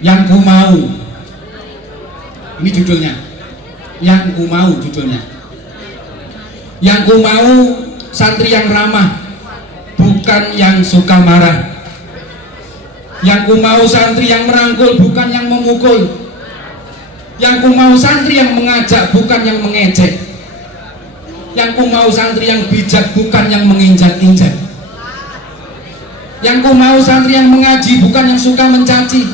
Yang Ku Mau. Ini judulnya. Yang Ku Mau judulnya. Yang ku mau santri yang ramah, bukan yang suka marah. Yang ku mau santri yang merangkul, bukan yang memukul. Yang ku mau santri yang mengajak, bukan yang mengejek. Yang ku mau santri yang bijak, bukan yang menginjak-injak. Yang ku mau santri yang mengaji, bukan yang suka mencaci.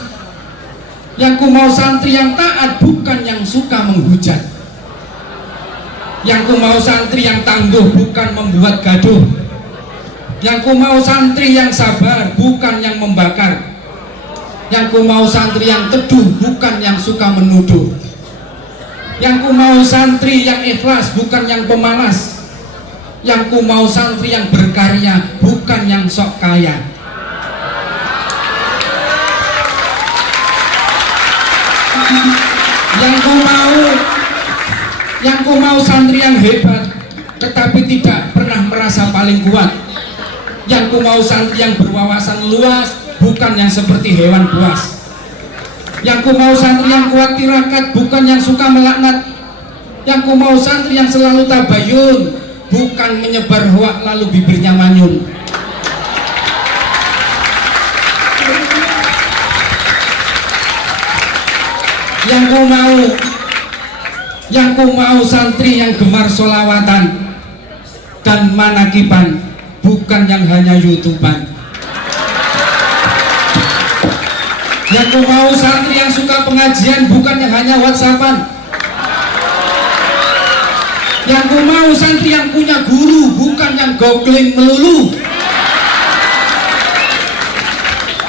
Yang ku mau santri yang taat, bukan yang suka menghujat. Yang ku mau santri yang tangguh, bukan membuat gaduh. Yang ku mau santri yang sabar, bukan yang membakar. Yang ku mau santri yang teduh, bukan yang suka menuduh. Yang ku mau santri yang ikhlas, bukan yang pemalas. Yang ku mau santri yang berkarya, bukan yang sok kaya. Yang ku mau santri yang hebat, tetapi tidak pernah merasa paling kuat. Yang ku mau santri yang berwawasan luas, bukan yang seperti hewan buas. Yang ku mau santri yang kuat tirakat, bukan yang suka melaknat. Yang ku mau santri yang selalu tabayun, bukan menyebar hoak lalu bibirnya manyun. Yang ku mau santri yang gemar sholawatan dan manakiban, bukan yang hanya youtuban. Yang ku mau santri yang suka pengajian, bukan yang hanya whatsappan. Yang ku mau santri yang punya guru, bukan yang googling melulu.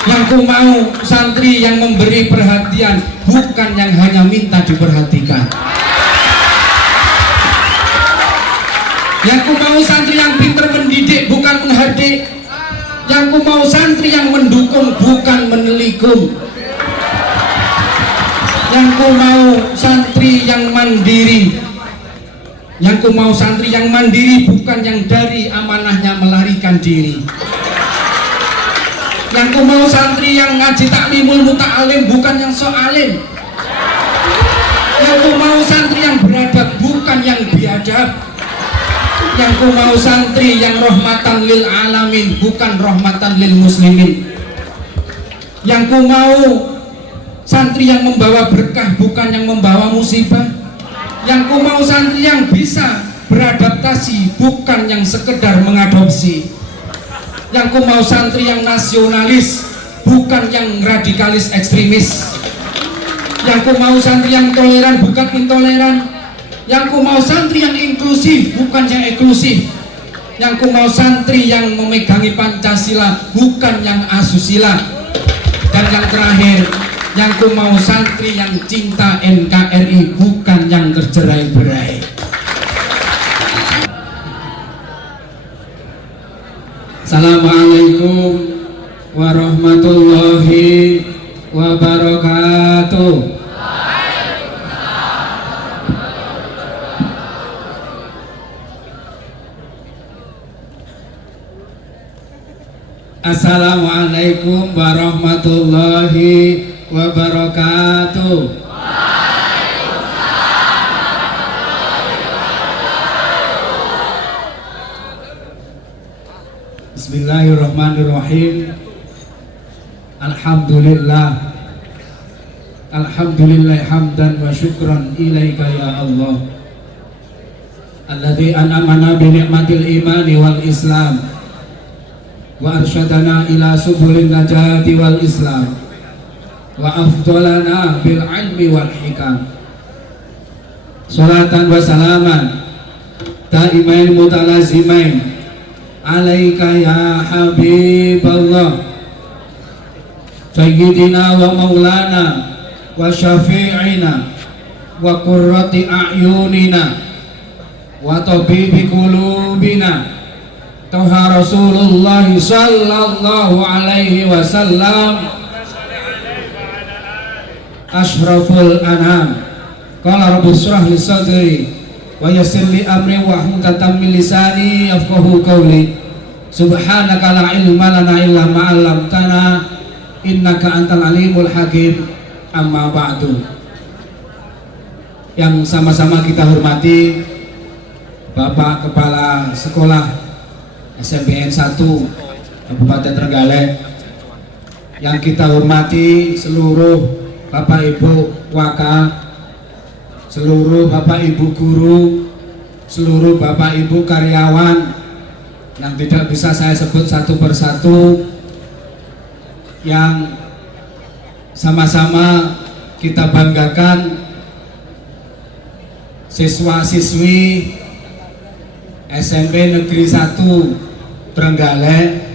Yang ku mau santri yang memberi perhatian, bukan yang hanya minta diperhatikan. Yang ku mau santri yang pintar mendidik, bukan menghardik. Yang ku mau santri yang mendukung, bukan menelikung. Yang ku mau santri yang mandiri. Yang ku mau santri yang mandiri, bukan yang dari amanahnya melarikan diri. Yang ku mau santri yang ngaji taklimul muta'alim, bukan yang sok alim. Yang ku mau santri yang beradab, bukan yang biadab. Yang ku mau santri yang rahmatan lil alamin, bukan rahmatan lil muslimin. Yang ku mau santri yang membawa berkah, bukan yang membawa musibah. Yang ku mau santri yang bisa beradaptasi, bukan yang sekedar mengadopsi. Yang ku mau santri yang nasionalis, bukan yang radikalis ekstremis. Yang ku mau santri yang toleran, bukan intoleran. Yang ku mau santri yang inklusif, bukan yang eksklusif. Yang ku mau santri yang memegangi Pancasila, bukan yang asusila. Dan yang terakhir, yang ku mau santri yang cinta NKRI, bukan yang tercerai-berai. Assalamualaikum warahmatullahi wabarakatuh. Assalamualaikum warahmatullahi wabarakatuh. Bismillahirrahmanirrahim. Alhamdulillah. Alhamdulillah hamdan wa syukran ilaika ya Allah. Alladzi an'amana bi ni'matil imani wal islam wa arsyadana ila subulin najati wal islam wa afdolana bil ilmi wal hikam. Salatan wa salaman daimain mutalazimain alaika ya habiballah sayyidina wa maulana wa syafi'ina wa qurrati a'yunina wa tabibi qulubina Toha Rasulullah sallallahu alaihi wasallam ashraful anam. Qala rabbi shrah li sadri wa yassir li amri wa hlul min lisani yafqahu qawli. Subhanaka la ilma lana illa ma 'allamtana innaka antal alimul hakim. amma ba'du. Yang sama-sama kita hormati Bapak Kepala Sekolah SMPN 1 Kabupaten Trenggalek, yang kita hormati seluruh Bapak Ibu Waka, seluruh Bapak Ibu guru, seluruh Bapak Ibu karyawan yang tidak bisa saya sebut satu persatu, yang sama-sama kita banggakan siswa-siswi SMP Negeri 1 Trenggalek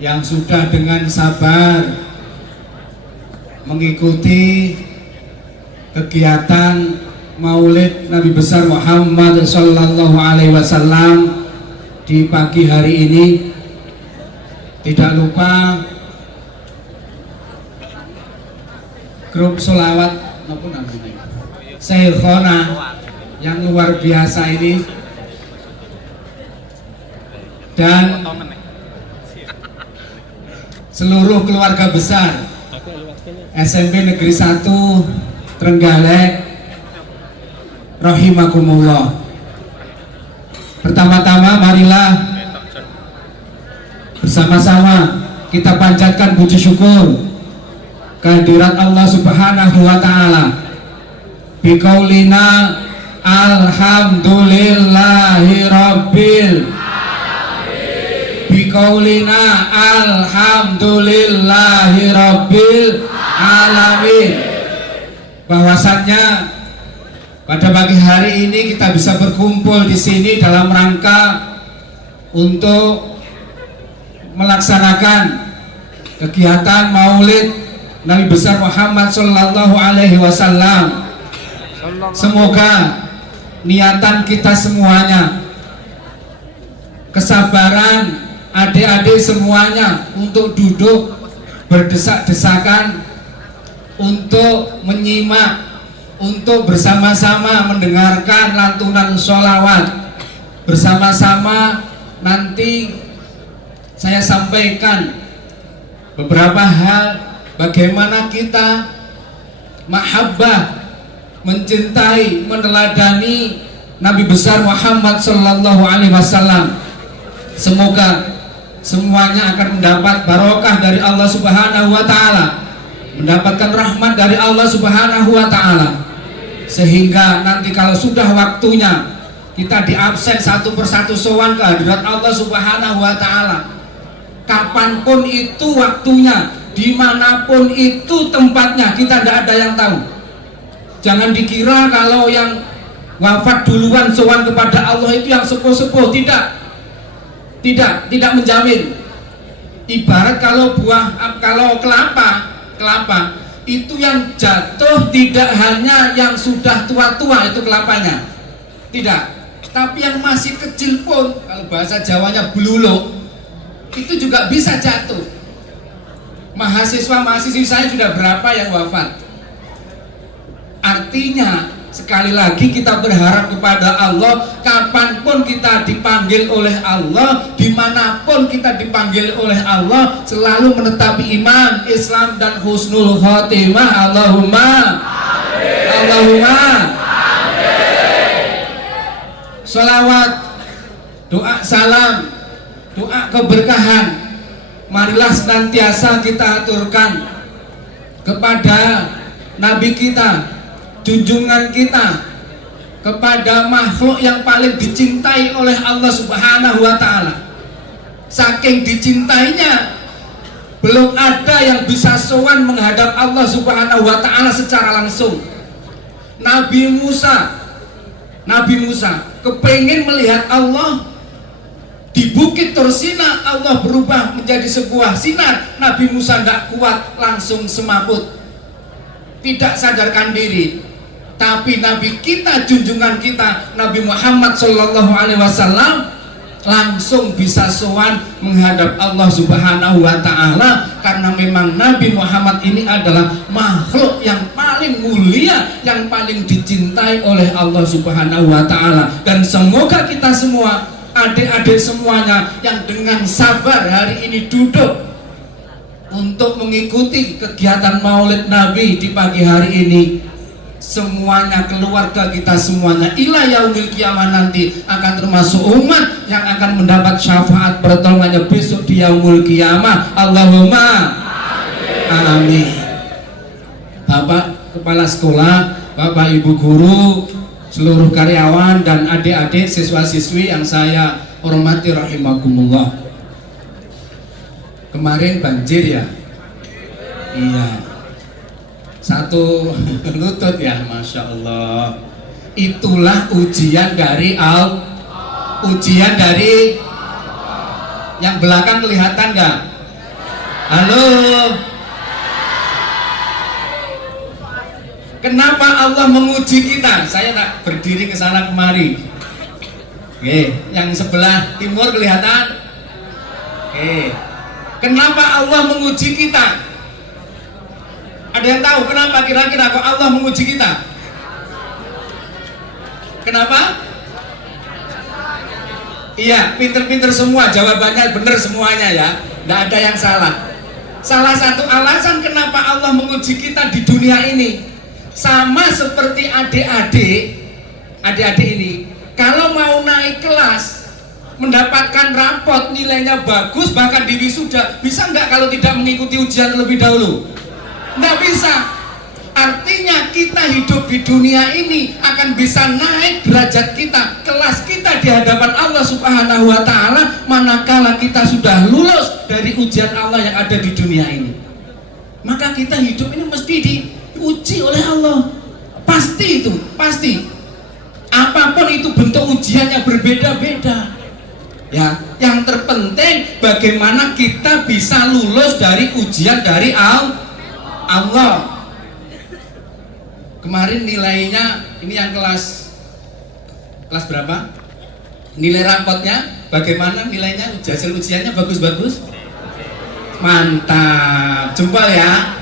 yang sudah dengan sabar mengikuti kegiatan Maulid Nabi besar Muhammad Sallallahu Alaihi Wasallam di pagi hari ini. Tidak lupa grup sholawat maupun namanya Syekhona yang luar biasa ini, dan seluruh keluarga besar SMP Negeri 1 Trenggalek rahimakumullah. Pertama-tama marilah bersama-sama kita panjatkan puji syukur kehadirat Allah Subhanahu wa taala biqaulina alhamdulillahi rabbil biqaulina alhamdulillahi rabbil alamin, bahwasannya pada pagi hari ini kita bisa berkumpul di sini dalam rangka untuk melaksanakan kegiatan Maulid Nabi besar Muhammad Sallallahu Alaihi Wasallam. Semoga niatan kita semuanya, kesabaran adik-adik semuanya untuk duduk berdesak-desakan, untuk menyimak, untuk bersama-sama mendengarkan lantunan sholawat bersama-sama. Nanti saya sampaikan beberapa hal bagaimana kita mahabbah, mencintai, meneladani Nabi besar Muhammad Sallallahu Alaihi Wasallam. Semoga semuanya akan mendapat barokah dari Allah Subhanahu wa taala, mendapatkan rahmat dari Allah Subhanahu wa taala, sehingga nanti kalau sudah waktunya kita diabsen satu persatu sowan ke hadirat Allah Subhanahu wa taala. Kapanpun itu waktunya, dimanapun itu tempatnya, kita tidak ada yang tahu. Jangan dikira kalau yang wafat duluan sowan kepada Allah itu yang sepuh-sepuh. Tidak menjamin. Ibarat kalau kelapa itu yang jatuh tidak hanya yang sudah tua-tua itu kelapanya, tidak, tapi yang masih kecil pun, kalau bahasa Jawanya beluluk, itu juga bisa jatuh. Mahasiswa-mahasiswi saya sudah berapa yang wafat. Artinya sekali lagi kita berharap kepada Allah, kapanpun kita dipanggil oleh Allah, dimanapun kita dipanggil oleh Allah, selalu menetapi iman, Islam dan husnul khotimah. Allahumma amin. Allahumma amin. Salawat, doa salam, doa keberkahan marilah senantiasa kita aturkan kepada Nabi kita, junjungan kita, kepada makhluk yang paling dicintai oleh Allah Subhanahu wa taala. Saking dicintainya, belum ada yang bisa sowan menghadap Allah Subhanahu wa taala secara langsung. Nabi Musa kepengin melihat Allah di Bukit Tursina, Allah berubah menjadi sebuah sinar. Nabi Musa tidak kuat, langsung semaput, tidak sadarkan diri. Tapi Nabi kita, junjungan kita, Nabi Muhammad Sallallahu Alaihi Wasallam, langsung bisa sowan menghadap Allah Subhanahu wa taala, karena memang Nabi Muhammad ini adalah makhluk yang paling mulia, yang paling dicintai oleh Allah Subhanahu wa taala. Dan semoga kita semua, adik-adik semuanya yang dengan sabar hari ini duduk untuk mengikuti kegiatan Maulid Nabi di pagi hari ini. Semuanya, keluarga kita semuanya ila yaumil kiamah nanti akan termasuk umat yang akan mendapat syafaat pertolongannya besok di yaumul kiamah. Allahumma amin. Bapak kepala sekolah, Bapak Ibu guru, seluruh karyawan dan adik-adik siswa-siswi yang saya hormati rahimakumullah. Kemarin banjir ya? Iya. Satu lutut ya, Masya Allah. Itulah ujian dari ujian dari yang belakang kelihatan nggak? Halo. Kenapa Allah menguji kita? Saya tak berdiri ke sana kemari. Oke, yang sebelah timur kelihatan? Oke. Kenapa Allah menguji kita? Ada yang tahu kenapa kira-kira kok Allah menguji kita? Kenapa? Iya, pinter-pinter semua, jawabannya benar semuanya ya, tidak ada yang salah. Salah satu alasan kenapa Allah menguji kita di dunia ini, sama seperti adik-adik ini, kalau mau naik kelas, mendapatkan rapot nilainya bagus, bahkan di wisuda, bisa nggak kalau tidak mengikuti ujian terlebih dahulu? Nggak bisa. Artinya kita hidup di dunia ini akan bisa naik derajat kita, kelas kita di hadapan Allah Subhanahu wa Ta'ala manakala kita sudah lulus dari ujian Allah yang ada di dunia ini. Maka kita hidup ini mesti diuji oleh Allah. Pasti itu, pasti. Apapun itu bentuk ujiannya berbeda-beda. Ya, yang terpenting bagaimana kita bisa lulus dari ujian dari Allah. Kemarin nilainya ini yang kelas berapa? Nilai rapotnya bagaimana nilainya? Hasil ujiannya bagus-bagus? Mantap, jempol ya,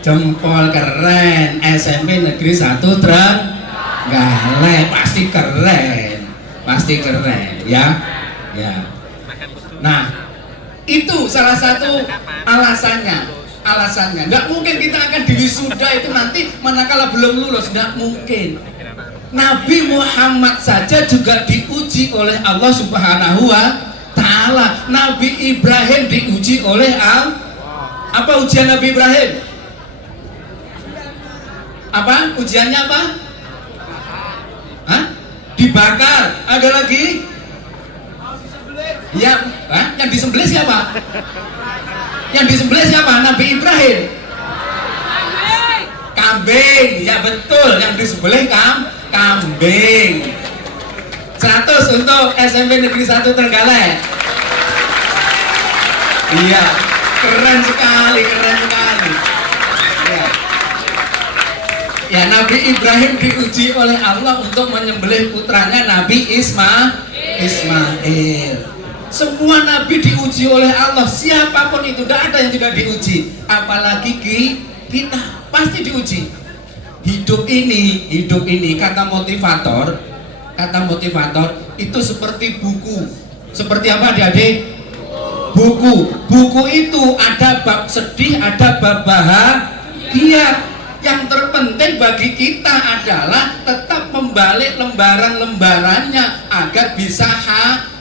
jempol, keren. SMP Negeri 1 Trenggalek, pasti keren ya. Nah, itu salah satu alasannya. Nggak mungkin kita akan diwisuda itu nanti manakala belum lulus, nggak mungkin. Nabi Muhammad saja juga diuji oleh Allah Subhanahu wa Ta'ala. Nabi Ibrahim diuji oleh Allah. Apa ujian Nabi Ibrahim? Apa ujiannya apa? Hah? Dibakar. Ada lagi? Ya, yang disembelih siapa? Yang disembelih siapa? Nabi Ibrahim. Kambing, ya betul. Yang disembelih kambing. 100 untuk SMP Negeri 1 Trenggalek. Iya, keren sekali. Ya, Nabi Ibrahim diuji oleh Allah untuk menyembelih putranya Nabi Ismail. Semua nabi diuji oleh Allah, siapapun itu, tidak ada yang tidak diuji. Apalagi kita pasti diuji. Hidup ini kata motivator itu seperti buku. Seperti apa adik-adik? Buku itu ada bab sedih, ada bab bahagia. Yang terpenting bagi kita adalah tetap membalik lembaran-lembarannya agar bisa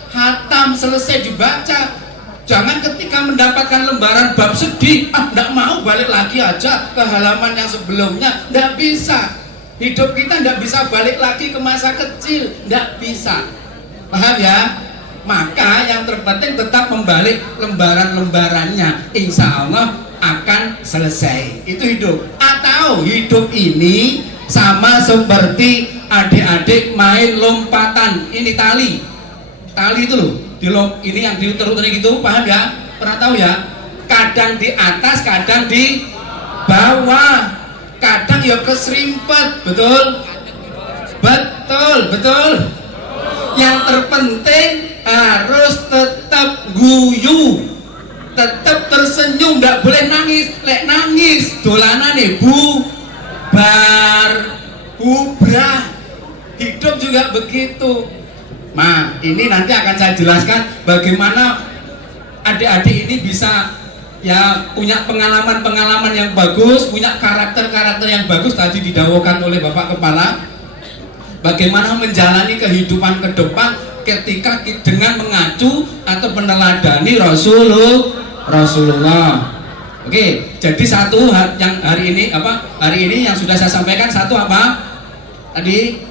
hatam, selesai dibaca. Jangan ketika mendapatkan lembaran bab sedih, enggak mau, balik lagi aja ke halaman yang sebelumnya. Enggak bisa. Hidup kita enggak bisa balik lagi ke masa kecil, enggak bisa. Paham ya? Maka yang terpenting tetap membalik lembaran-lembarannya. Insya Allah akan selesai. Itu hidup. Atau hidup ini sama seperti adik-adik main lompatan. Ini tali itu loh, ini yang diuter-uter gitu, paham ya? Pernah tahu ya? Kadang di atas, kadang di bawah, kadang ya keserimpet, betul? Yang terpenting harus tetap guyu, tetap tersenyum, nggak boleh nangis. Lek nangis, dolanane bubrah. Hidup juga begitu. Nah, ini nanti akan saya jelaskan bagaimana adik-adik ini bisa ya punya pengalaman-pengalaman yang bagus, punya karakter-karakter yang bagus. Tadi didawuhkan oleh Bapak Kepala bagaimana menjalani kehidupan ke depan ketika dengan mengacu atau meneladani Rasulullah. Oke, jadi satu yang hari ini yang sudah saya sampaikan, satu apa tadi,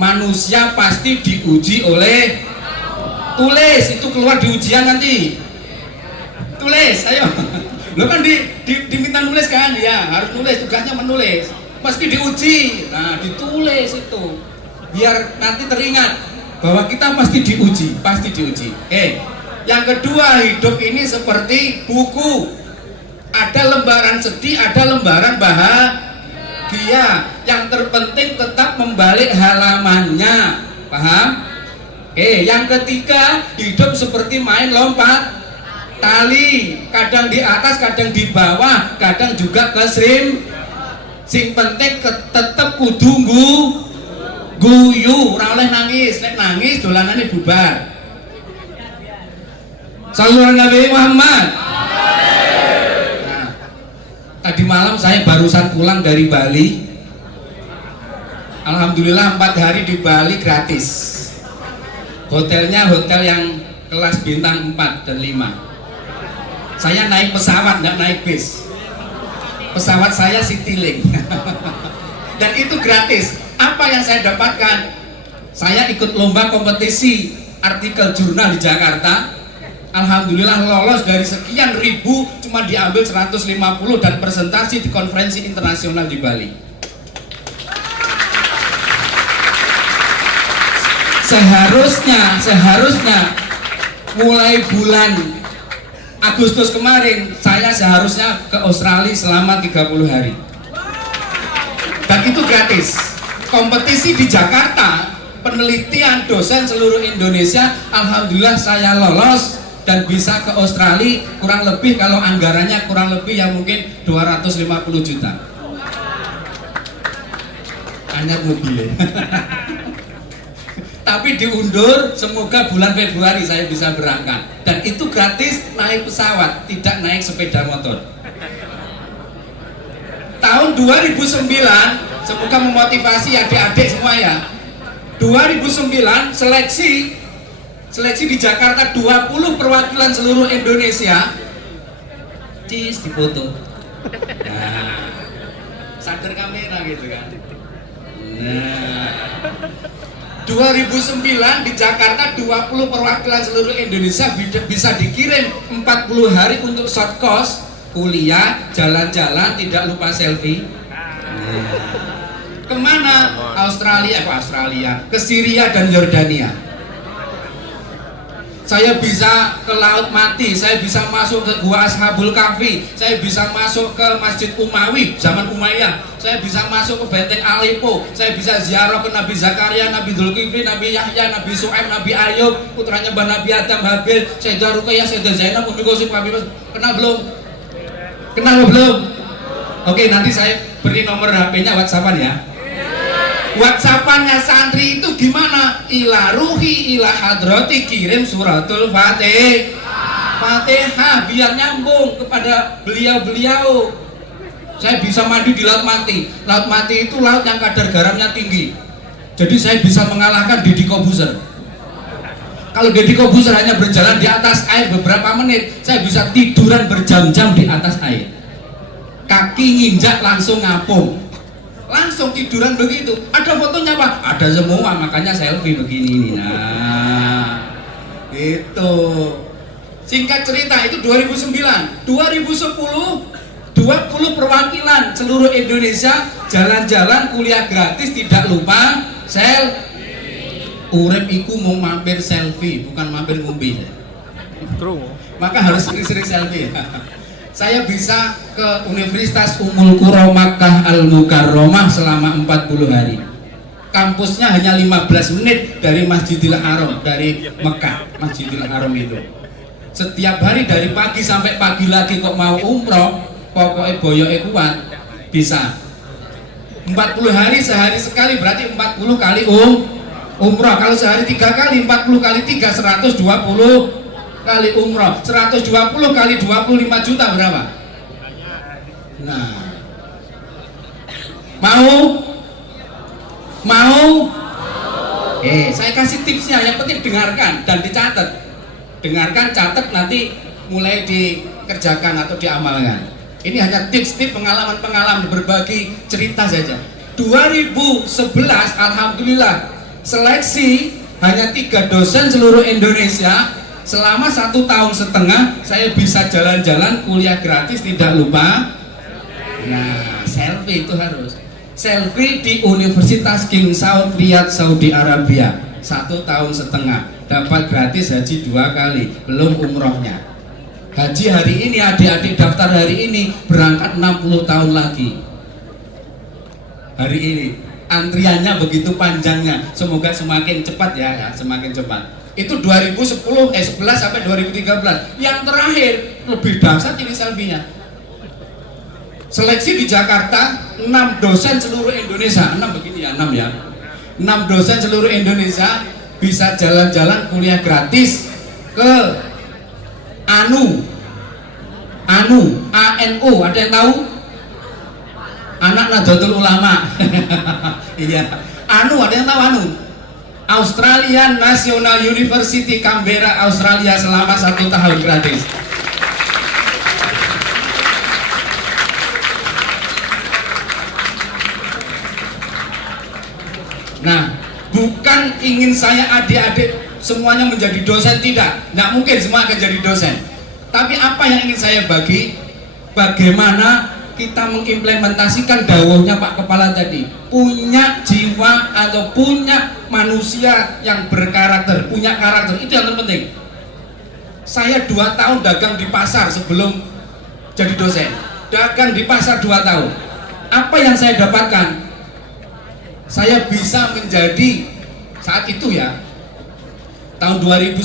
manusia pasti diuji oleh tulis. Itu keluar di ujian nanti, tulis, ayo lo kan diminta nulis kan, ya harus nulis, tugasnya menulis, pasti diuji. Nah ditulis itu biar nanti teringat bahwa kita pasti diuji. Yang kedua, hidup ini seperti buku, ada lembaran sedih, ada lembaran bahagia. Yang terpenting tetap membalik halamannya, paham? Yang ketiga, hidup seperti main lompat tali, kadang di atas, kadang di bawah, kadang juga kesrim. Sing penting tetep kudu guyu, ora oleh nangis. Nek nangis dolanane bubar. Sallallahu Nabi Muhammad. Nah, tadi malam saya barusan pulang dari Bali. Alhamdulillah 4 hari di Bali gratis. Hotelnya hotel yang kelas bintang 4 dan 5. Saya naik pesawat, nggak naik bis. Pesawat saya Citylink. Dan itu gratis. Apa yang saya dapatkan? Saya ikut lomba kompetisi artikel jurnal di Jakarta. Alhamdulillah lolos dari sekian ribu, cuma diambil 150 dan presentasi di konferensi internasional di Bali. Seharusnya mulai bulan Agustus kemarin saya seharusnya ke Australia selama 30 hari. Dan itu gratis. Kompetisi di Jakarta, penelitian dosen seluruh Indonesia, alhamdulillah saya lolos dan bisa ke Australia, kurang lebih kalau anggarannya kurang lebih ya mungkin 250 juta. Hanya mobilnya. Tapi diundur, semoga bulan Februari saya bisa berangkat. Dan itu gratis, naik pesawat, tidak naik sepeda motor. Tahun 2009, semoga memotivasi adik-adik semua ya. 2009 seleksi di Jakarta, 20 perwakilan seluruh Indonesia. Cis dipoto. Nah, sadar kamera gitu kan. Nah, 2009 di Jakarta 20 perwakilan seluruh Indonesia bisa dikirim 40 hari untuk short course, kuliah, jalan-jalan, tidak lupa selfie. Kemana? Australia, ke Syria dan Yordania. Saya bisa ke Laut Mati, saya bisa masuk ke Gua Ashabul Kahfi, saya bisa masuk ke Masjid Umawi zaman Umayyah, saya bisa masuk ke Benteng Aleppo, saya bisa ziarah ke Nabi Zakaria, Nabi Dzulkifli, Nabi Yahya, Nabi Su'aib, Nabi Ayub, putranya Mbah Nabi Adam, Habil, Sayyidah Ruqayyah, Sayyidah Zainab, Ummi Kulsum, kenal belum? Kenal belum? Oke, nanti saya beri nomor HP-nya, WhatsApp-an ya. WhatsApp-annya santri itu gimana? Ila ruhi ila hadrati, kirim suratul Fatihah biar nyambung kepada beliau-beliau. Saya bisa mandi di Laut Mati. Laut Mati itu laut yang kadar garamnya tinggi. Jadi saya bisa mengalahkan Deddy Corbuzier. Kalau Deddy Corbuzier hanya berjalan di atas air beberapa menit, saya bisa tiduran berjam-jam di atas air. Kaki nginjak langsung ngapung. Langsung tiduran begitu. Ada fotonya Pak? Ada semua, makanya selfie begini. Nah, itu. Singkat cerita itu 2009. 2010 20 perwakilan seluruh Indonesia jalan-jalan, kuliah gratis, tidak lupa urip iku mau mampir selfie, bukan mampir ngombe. Maka harus sering-sering selfie. Saya bisa ke Universitas Ummul Qura Makkah Al-Mukarramah selama 40 hari. Kampusnya hanya 15 menit dari Masjidil Haram, dari Mekah, Masjidil Haram itu. Setiap hari dari pagi sampai pagi lagi kok mau umroh, pokoknya boyoke kuat, bisa. 40 hari sehari sekali berarti 40 kali umroh. Kalau sehari 3 kali, 40 kali 3, 120 kali umroh, 120 kali 25 juta berapa? Nah, mau? Saya kasih tipsnya, yang penting dengarkan dan dicatat. Dengarkan, catat, nanti mulai dikerjakan atau diamalkan. Ini hanya tips-tips pengalaman-pengalaman, berbagi cerita saja. 2011 alhamdulillah seleksi hanya 3 dosen seluruh Indonesia. Selama 1,5 tahun saya bisa jalan-jalan, kuliah gratis, tidak lupa. Nah, selfie itu harus. Selfie di Universitas King Saud Riyadh, Saudi Arabia. 1,5 tahun dapat gratis haji 2 kali, belum umrohnya. Haji hari ini, adik-adik daftar hari ini, berangkat 60 tahun lagi. Hari ini antriannya begitu panjangnya, semoga semakin cepat ya, semakin cepat. Itu 2011 sampai 2013. Yang terakhir lebih dahsyat ini selfie-nya. Seleksi di Jakarta, 6 dosen seluruh Indonesia, 6 begini ya, 6 ya. 6 dosen seluruh Indonesia bisa jalan-jalan kuliah gratis ke ANU, ada yang tahu? Anak Nahdlatul Ulama. Iya. ANU, ada yang tahu ANU? Australian National University Canberra, Australia, selama 1 tahun gratis. Nah, bukan ingin saya adik-adik semuanya menjadi dosen, tidak mungkin semua akan jadi dosen. Tapi apa yang ingin saya bagi, bagaimana kita mengimplementasikan dawuhnya Pak Kepala tadi, punya jiwa atau punya manusia yang berkarakter, punya karakter, itu yang terpenting. Saya 2 tahun dagang di pasar sebelum jadi dosen, dagang di pasar 2 tahun. Apa yang saya dapatkan? Saya bisa menjadi saat itu ya, tahun 2001,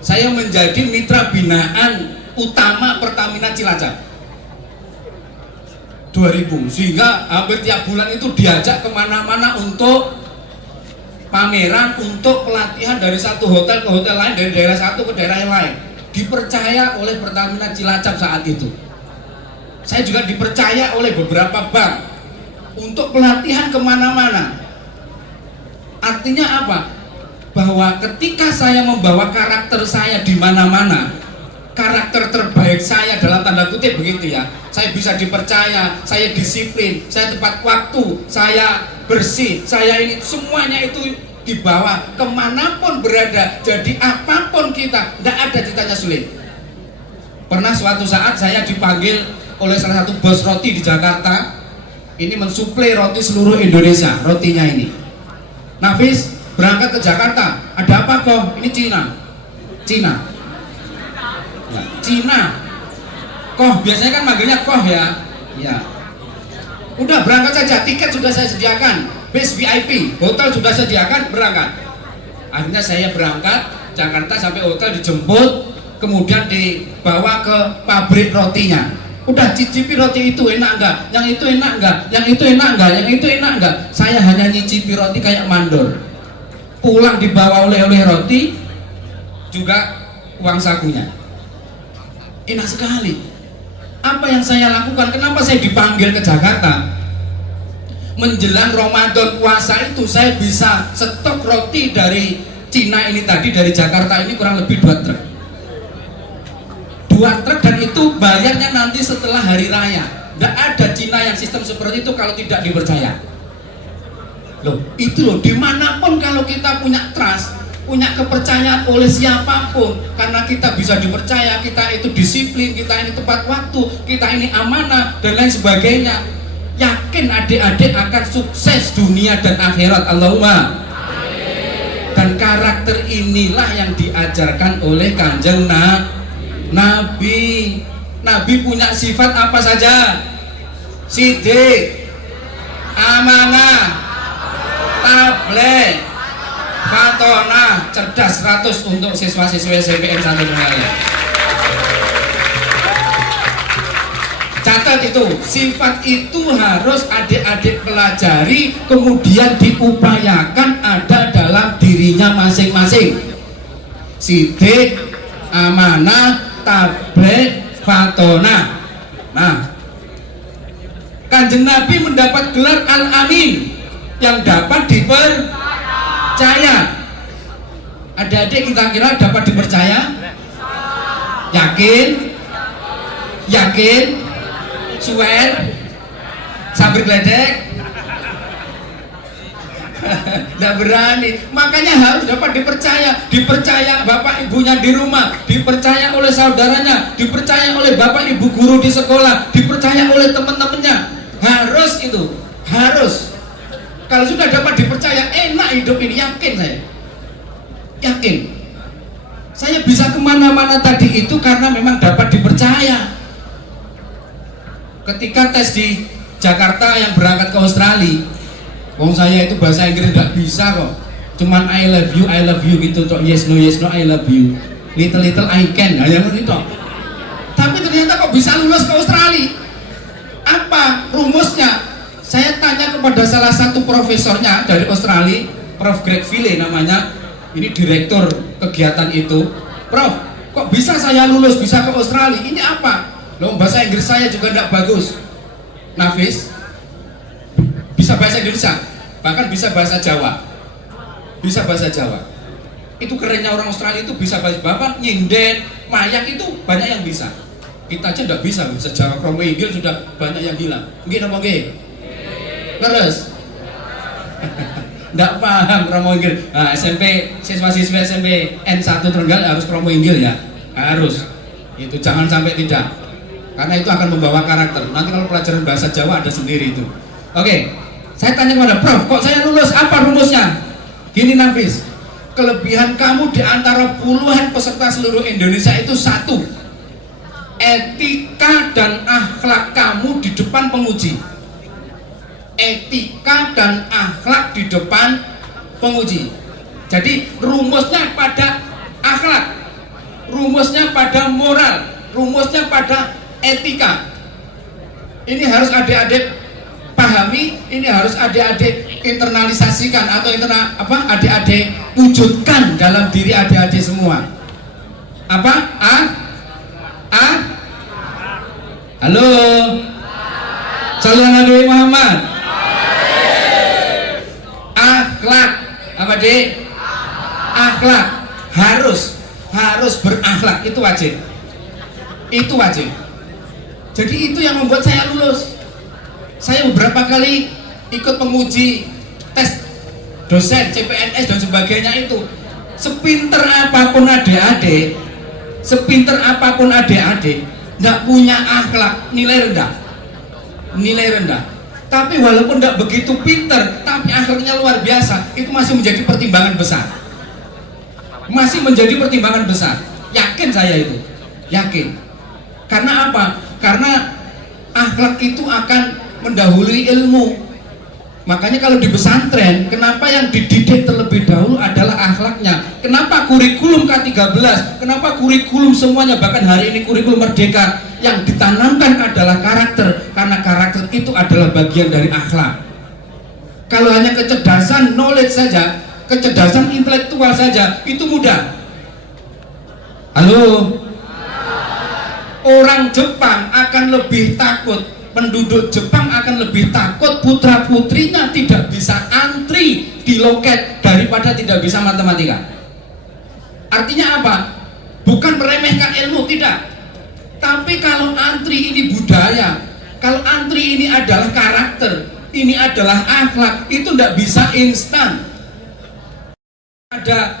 saya menjadi mitra binaan utama Pertamina Cilacap 2000, sehingga hampir tiap bulan itu diajak kemana-mana untuk pameran, untuk pelatihan dari satu hotel ke hotel lain, dari daerah satu ke daerah yang lain. Dipercaya oleh Pertamina Cilacap saat itu. Saya juga dipercaya oleh beberapa bank untuk pelatihan kemana-mana. Artinya apa? Bahwa ketika saya membawa karakter saya di mana-mana, karakter terbaik saya dalam tanda kutip begitu ya, saya bisa dipercaya, saya disiplin, saya tepat waktu, saya bersih, saya ini, semuanya itu dibawa kemanapun berada. Jadi apapun kita, tidak ada ceritanya sulit. Pernah suatu saat saya dipanggil oleh salah satu bos roti di Jakarta, ini mensuplai roti seluruh Indonesia, rotinya ini. Nafis, berangkat ke Jakarta, ada apa kok? Ini Cina. Ya, Cina. Koh, biasanya kan manggilnya koh ya. Ya. Udah berangkat saja, tiket sudah saya sediakan, bis VIP, hotel sudah sediakan, berangkat. Akhirnya saya berangkat Jakarta sampai hotel, dijemput, kemudian dibawa ke pabrik rotinya. Udah cicipi roti itu enak enggak, yang itu enak enggak, yang itu enak enggak, yang itu enak enggak. Saya hanya nyicipi roti kayak mandor. Pulang dibawa oleh roti, juga uang sakunya. Enak sekali. Apa yang saya lakukan? Kenapa saya dipanggil ke Jakarta? Menjelang Ramadan puasa itu saya bisa stok roti dari Cina ini tadi, dari Jakarta ini kurang lebih 2 truk. 2 truk, dan itu bayarnya nanti setelah hari raya. Tidak ada Cina yang sistem seperti itu kalau tidak dipercaya. Loh, itu loh, dimanapun kalau kita punya trust, punya kepercayaan oleh siapapun, karena kita bisa dipercaya, kita itu disiplin, kita ini tepat waktu, kita ini amanah, dan lain sebagainya. Yakin adik-adik akan sukses dunia dan akhirat. Allahumma. Dan karakter inilah yang diajarkan oleh Kanjeng Nabi. Nabi punya sifat apa saja? Sidik, amanah, tabligh, fatonah, cerdas 100 untuk siswa-siswa SMPN 1 Bengkulu. Catat itu, sifat itu harus adik-adik pelajari, kemudian diupayakan ada dalam dirinya masing-masing. sidik, amanah, tabligh, fatona. Nah, Kanjeng Nabi mendapat gelar Al-Amin yang dapat dipercaya. Adik-adik kita kira dapat dipercaya? Yakin? Yakin? Swear? Sabir geledek? Tidak berani. Makanya harus dapat dipercaya bapak ibunya di rumah, dipercaya oleh saudaranya, dipercaya oleh bapak ibu guru di sekolah, dipercaya oleh teman-temannya. Harus itu, harus. Kalau sudah dapat dipercaya, enak hidup ini, yakin saya. Yakin. Saya bisa kemana-mana tadi itu karena memang dapat dipercaya. Ketika tes di Jakarta yang berangkat ke Australia, wong saya itu bahasa Inggris nggak bisa kok, cuman I love you gitu, toh yes no I love you, little I can, hanya itu. Tapi ternyata kok bisa lulus ke Australia? Apa rumusnya? Saya tanya kepada salah satu profesornya dari Australia, Prof. Greg Ville namanya, ini direktur kegiatan itu. Prof, kok bisa saya lulus bisa ke Australia? Ini apa? Loh, bahasa Inggris saya juga tidak bagus. Nafis bisa bahasa Indonesia, bahkan bisa bahasa Jawa, bisa bahasa Jawa. Itu kerennya orang Australia, itu bisa bahasa Bapak nyinden, mayak, itu banyak yang bisa. Kita aja tidak bisa bahasa Jawa, kromo inggil sudah banyak yang bilang. Mungkin apa nggih? Terus tidak paham kromo inggil. Nah, SMP, siswa-siswa SMP N1 Trenggalek harus kromo inggil ya, harus. Itu jangan sampai tidak, karena itu akan membawa karakter. Nanti kalau pelajaran bahasa Jawa ada sendiri itu. Oke, saya tanya kepada Prof, kok saya lulus, apa rumusnya? Gini Nafis, kelebihan kamu di antara puluhan peserta seluruh Indonesia itu satu, etika dan akhlak kamu di depan penguji. Etika dan akhlak di depan penguji. Jadi rumusnya pada akhlak, rumusnya pada moral, rumusnya pada etika. Ini harus adik-adik pahami, ini harus adik-adik internalisasikan atau adik-adik wujudkan dalam diri adik-adik semua. Apa? Halo. Salam Nabi Muhammad. Akhlak. Apa, Dik? Akhlak. Harus berakhlak, itu wajib. Itu wajib. Jadi itu yang membuat saya lulus. Saya beberapa kali ikut penguji tes dosen, CPNS dan sebagainya itu. Sepinter apapun adik-adik, nggak punya akhlak, nilai rendah. Tapi walaupun nggak begitu pinter, tapi akhlaknya luar biasa, itu masih menjadi pertimbangan besar. Yakin saya itu, yakin. Karena apa? Karena akhlak itu akan mendahului ilmu. Makanya kalau di pesantren, kenapa yang dididik terlebih dahulu adalah akhlaknya? Kenapa kurikulum K13? Kenapa kurikulum semuanya, bahkan hari ini kurikulum Merdeka, yang ditanamkan adalah karakter? Karena karakter itu adalah bagian dari akhlak. Kalau hanya kecerdasan, knowledge saja, kecerdasan intelektual saja, itu mudah. Halo? Orang Jepang akan lebih takut, penduduk Jepang akan lebih takut putra putrinya tidak bisa antri di loket daripada tidak bisa matematika. Artinya apa? Bukan meremehkan ilmu, tidak. Tapi kalau antri ini budaya, kalau antri ini adalah karakter, ini adalah akhlak, itu tidak bisa instan. Ada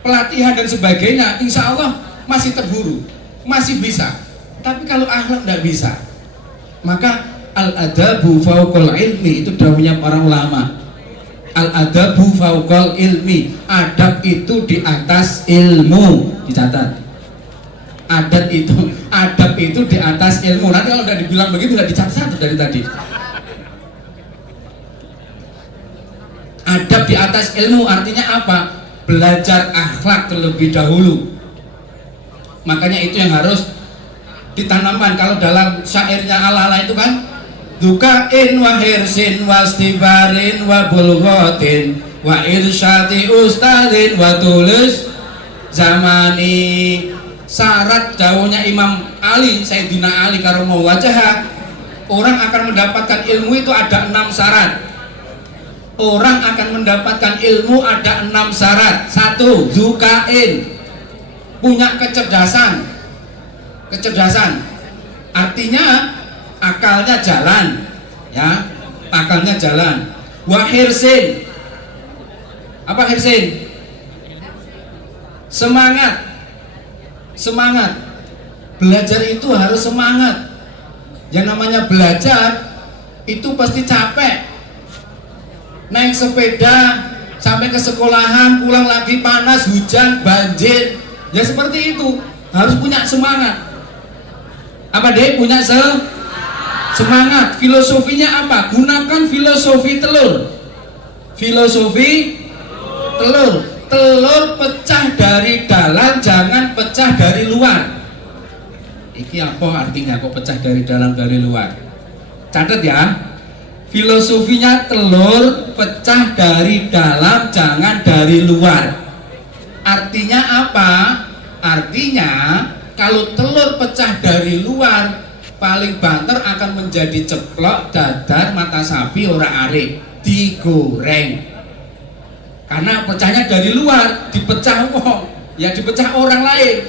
pelatihan dan sebagainya, insya Allah masih terburu, masih bisa. Tapi kalau akhlak tidak bisa. Maka al-adabu fauqal ilmi, itu dawuhnya para ulama. Al-adabu fauqal ilmi, adab itu di atas ilmu, dicatat. Adab itu di atas ilmu. Nanti kalau udah dibilang begitu nggak dicatat dari tadi. Adab di atas ilmu artinya apa? Belajar akhlak terlebih dahulu. Makanya itu yang harus ditanamkan. Kalau dalam syairnya ala-ala itu kan, dukain wa hirsin wa stibarin wa bulghatin wa irsyati ustadin wa tulis zamani. Syarat dawuhnya Imam Ali, Sayyidina Ali karomah wajah, orang akan mendapatkan ilmu itu ada 6 syarat. Orang akan mendapatkan ilmu ada 6 syarat. 1. Zukain, punya kecerdasan. Kecerdasan artinya akalnya jalan, ya, akalnya jalan. Wahirsin, apa hirsin? Semangat. Semangat. Belajar itu harus semangat. Yang namanya belajar itu pasti capek. Naik sepeda sampai ke sekolahan, pulang lagi panas, hujan, banjir. Ya seperti itu. Harus punya semangat. Apa deh? Punya semangat. Filosofinya apa? Gunakan filosofi telur. Filosofi telur. Telur pecah dari dalam, jangan pecah dari luar. Iki apa artinya kok pecah dari dalam dari luar? Catat ya. Filosofinya telur pecah dari dalam, jangan dari luar. Artinya apa? Artinya kalau telur pecah dari luar, paling banter akan menjadi ceplok, dadar, mata sapi, ora arik, digoreng. Karena pecahnya dari luar, dipecah wong, ya dipecah orang lain.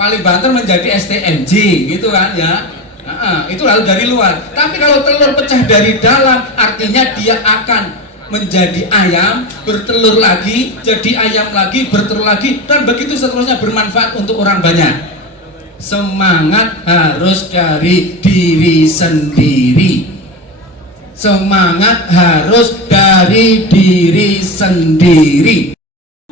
Paling banter menjadi STMJ gitu kan ya. Itu lalu dari luar. Tapi kalau telur pecah dari dalam, artinya dia akan menjadi ayam, bertelur lagi, jadi ayam lagi, bertelur lagi, dan begitu seterusnya, bermanfaat untuk orang banyak. Semangat harus dari diri sendiri. Semangat harus dari diri sendiri.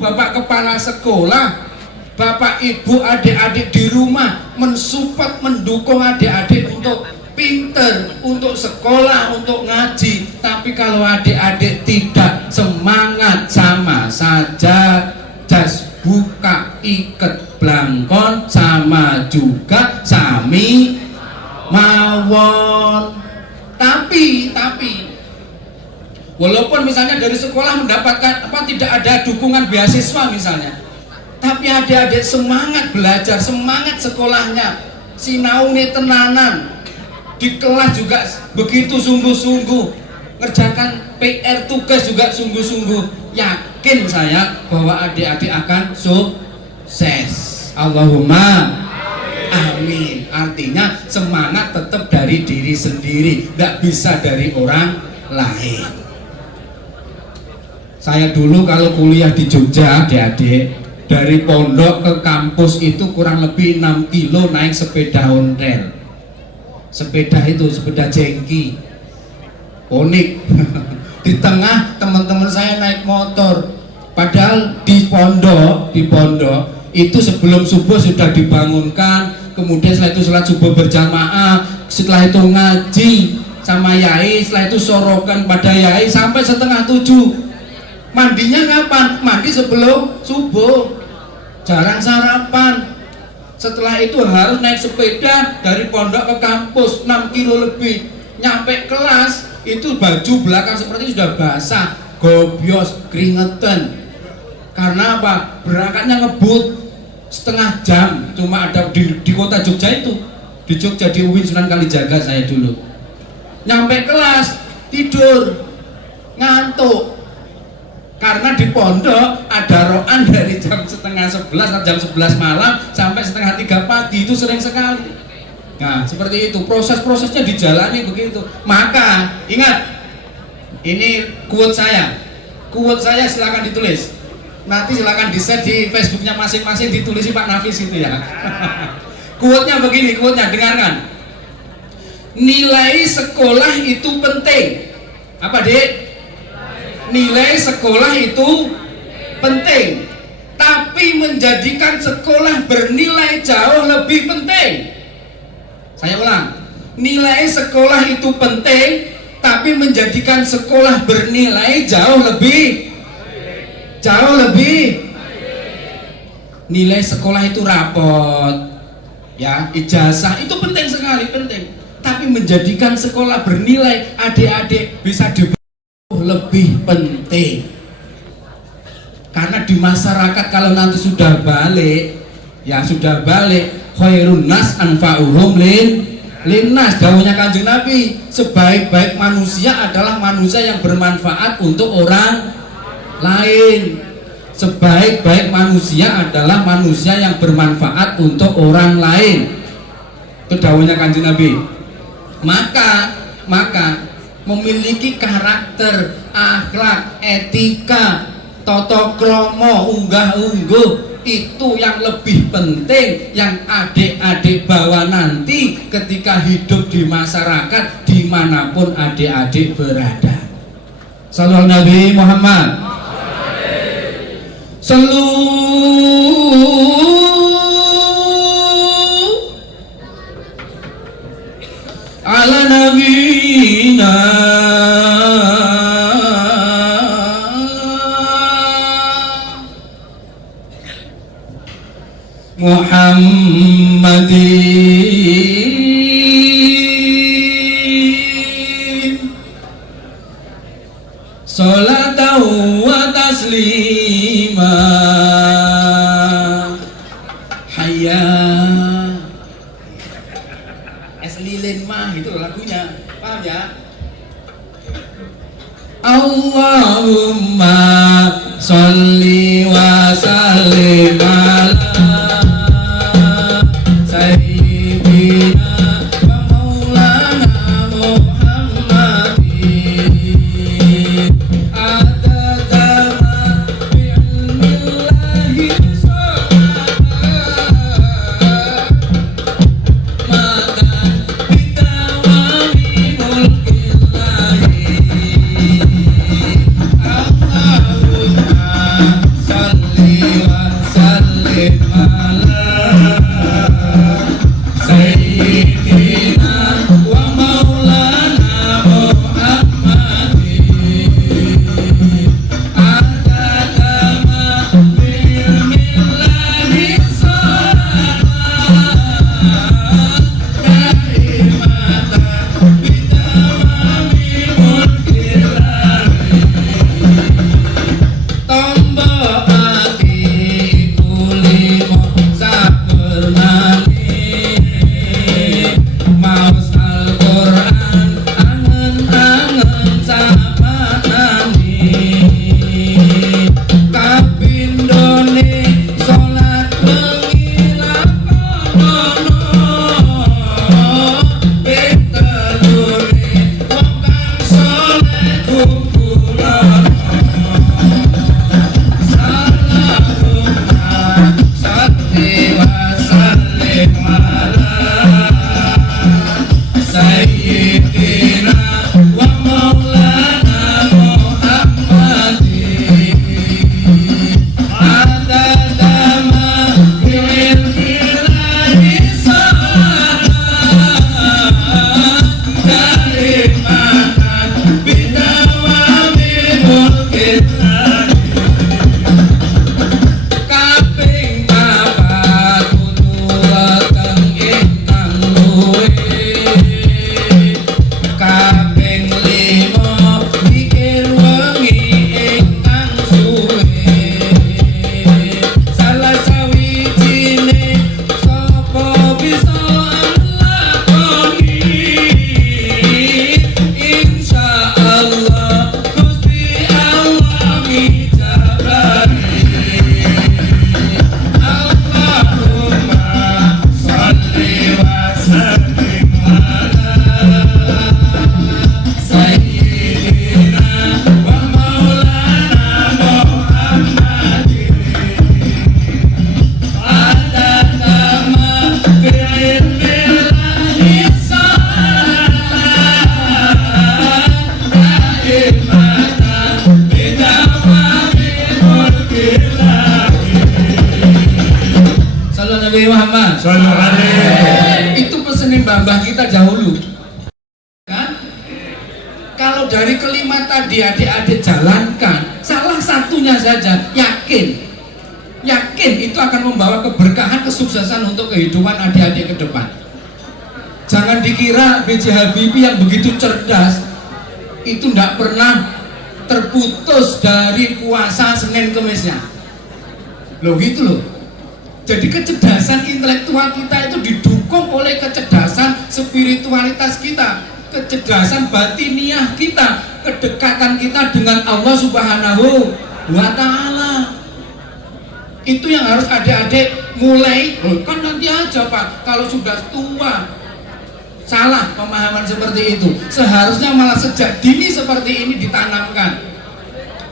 Bapak kepala sekolah, bapak ibu adik-adik di rumah mensupport, mendukung adik-adik untuk pinter, untuk sekolah, untuk ngaji. Tapi kalau adik-adik tidak semangat, sama saja jas buka iket blangkon, sama juga sami mawon. Tapi walaupun misalnya dari sekolah mendapatkan apa, tidak ada dukungan beasiswa misalnya, tapi adik-adik semangat belajar, semangat sekolahnya, sinaune tenanan, di kelas juga begitu sungguh-sungguh, ngerjakan PR tugas juga sungguh-sungguh, yakin saya bahwa adik-adik akan sukses. Allahumma amin. Artinya semangat tetap dari diri sendiri, tidak bisa dari orang lain. Saya dulu kalau kuliah di Jogja, adik-adik, dari pondok ke kampus itu kurang lebih 6 kilo naik sepeda ontel. Sepeda itu, sepeda jengki, unik. Di tengah teman-teman saya naik motor. Padahal di pondok itu sebelum subuh sudah dibangunkan. Kemudian setelah itu sholat subuh berjamaah, setelah itu ngaji sama yai, setelah itu sorokan pada yai sampai setengah 7. Mandinya kapan? Mandi sebelum subuh, jarang sarapan. Setelah itu harus naik sepeda dari pondok ke kampus 6 kilo lebih. Nyampe kelas itu baju belakang seperti sudah basah, gobios, keringetan. Karena apa? Berangkatnya ngebut setengah jam, cuma ada di kota Jogja itu, di Jogja di UIN Sunan Kalijaga saya dulu. Nyampe kelas tidur, ngantuk. Karena di pondok ada roan dari jam setengah 11 atau jam 11 malam sampai setengah 3 pagi, itu sering sekali. Nah seperti itu, proses-prosesnya dijalani begitu. Maka ingat, ini quote saya silakan ditulis. Nanti silakan di-share di Facebooknya masing-masing, ditulisi Pak Nafis itu ya. Quote-nya begini, quote-nya dengarkan. Nilai sekolah itu penting. Apa Dek? Nilai sekolah itu penting, tapi menjadikan sekolah bernilai jauh lebih penting. Saya ulang, nilai sekolah itu penting, tapi menjadikan sekolah bernilai jauh lebih. Nilai sekolah itu rapot, ya, ijazah itu penting sekali, penting. Tapi menjadikan sekolah bernilai, adik-adik bisa lebih penting. Karena di masyarakat kalau nanti sudah balik, ya sudah balik, khairun nas anfa'uhum linnas, dawuhnya Kanjeng Nabi, sebaik-baik manusia adalah manusia yang bermanfaat untuk orang lain. Sebaik-baik manusia adalah manusia yang bermanfaat untuk orang lain. Itu dawuhnya Kanjeng Nabi. Maka memiliki karakter, akhlak, etika, tata krama, unggah-ungguh, itu yang lebih penting, yang adik-adik bawa nanti ketika hidup di masyarakat dimanapun adik-adik berada. Sallallahu Nabi Muhammad. Ala nabiyina Muhammadin salatan wa taslima. Hayya lilin mah, itu lagunya, paham ya? Allahumma sholli wa sallim ala sayyidina wa maulana Muhammadin adada ma bi'ilmillahi Itu pesenin mbah-mbah kita dahulu kan? Kalau dari kelima tadi adik-adik jalankan salah satunya saja, yakin itu akan membawa keberkahan, kesuksesan untuk kehidupan adik-adik ke depan. Jangan dikira B.J. Habibie yang begitu cerdas itu tidak pernah terputus dari puasa Senin Kemisnya. Loh gitu loh. Jadi kecerdasan intelektual kita itu didukung oleh kecerdasan spiritualitas kita, kecerdasan batiniah kita, kedekatan kita dengan Allah Subhanahu wa Ta'ala. Itu yang harus adik-adik mulai. Kan nanti aja Pak, kalau sudah tua. Salah pemahaman seperti itu. Seharusnya malah sejak dini seperti ini ditanamkan.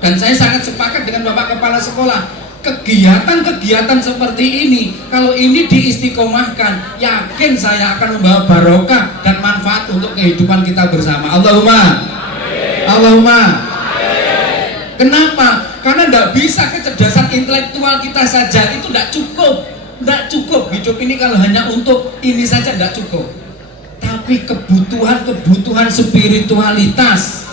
Dan saya sangat sepakat dengan Bapak Kepala Sekolah. Kegiatan-kegiatan seperti ini, kalau ini diistiqomahkan, yakin saya akan membawa barokah dan manfaat untuk kehidupan kita bersama. Allahumma. Allahumma. Kenapa? Karena tidak bisa kecerdasan intelektual kita saja, itu tidak cukup. Tidak cukup hidup ini kalau hanya untuk ini saja, tidak cukup. Tapi kebutuhan spiritualitas,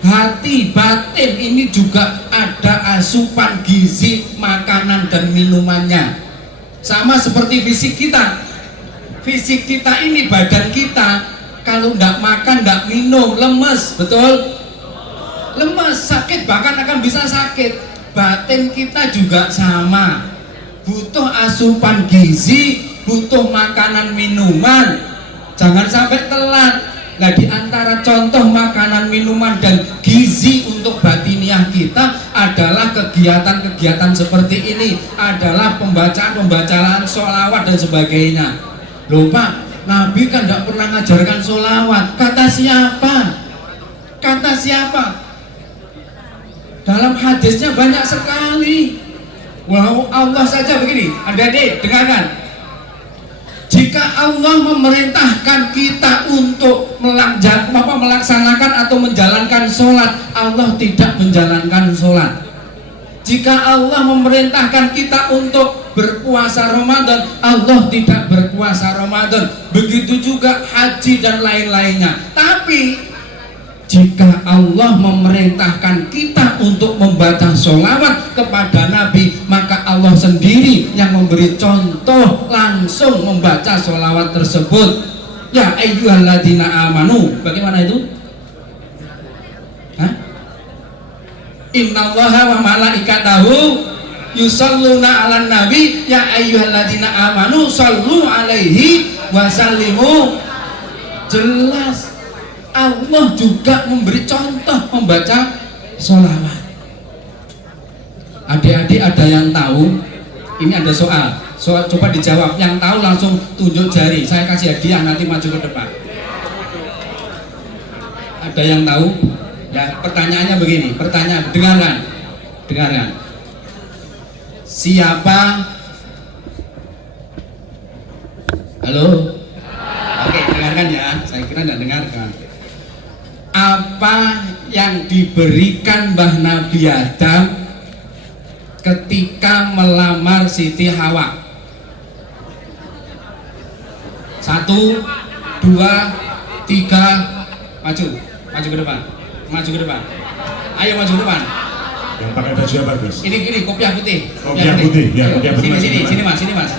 hati, batin ini juga ada asupan gizi, makanan dan minumannya. Sama seperti fisik kita. Fisik kita ini, badan kita, kalau tidak makan, tidak minum, lemes, betul? Lemes, sakit, bahkan akan bisa sakit. Batin kita juga sama, butuh asupan gizi, butuh makanan minuman. Jangan sampai telat. Nah, di antara contoh makanan, minuman, dan gizi untuk batiniah kita adalah kegiatan-kegiatan seperti ini, adalah pembacaan sholawat dan sebagainya. Loh Pak, Nabi kan tidak pernah mengajarkan sholawat. Kata siapa? Kata siapa? Dalam hadisnya banyak sekali. Wow, Allah saja begini. Adik-adik, dengarkan. Jika Allah memerintahkan kita untuk melaksanakan atau menjalankan sholat, Allah tidak menjalankan sholat. Jika Allah memerintahkan kita untuk berpuasa Ramadan, Allah tidak berpuasa Ramadan. Begitu juga haji dan lain-lainnya. Tapi jika Allah memerintahkan kita untuk membaca sholawat kepada Nabi, maka Allah sendiri yang memberi contoh langsung membaca sholawat tersebut. Ya ayyuhalladzina amanu. Bagaimana itu? Hah? Innallaha wa malaikatahu yusalluna 'alan nabi ya ayyuhalladzina amanu sallu 'alaihi wa sallimu. Jelas Allah juga memberi contoh membaca sholawat. Adik-adik ada yang tahu? Ini ada soal coba dijawab. Yang tahu langsung tunjuk jari, saya kasih hadiah, nanti maju ke depan. Ada yang tahu? Ya, pertanyaannya begini, dengarkan. Siapa? Halo? Oke, dengarkan ya, saya kira tidak dengarkan. Apa yang diberikan Mbah Nabi Adam ketika melamar Siti Hawa? 1, 2, 3, maju ke depan. Ayo maju ke depan. Yang pakai baju apa Gus? Ini kopiah putih. Kopiah putih. Ya, kopiah putih. Sini mas.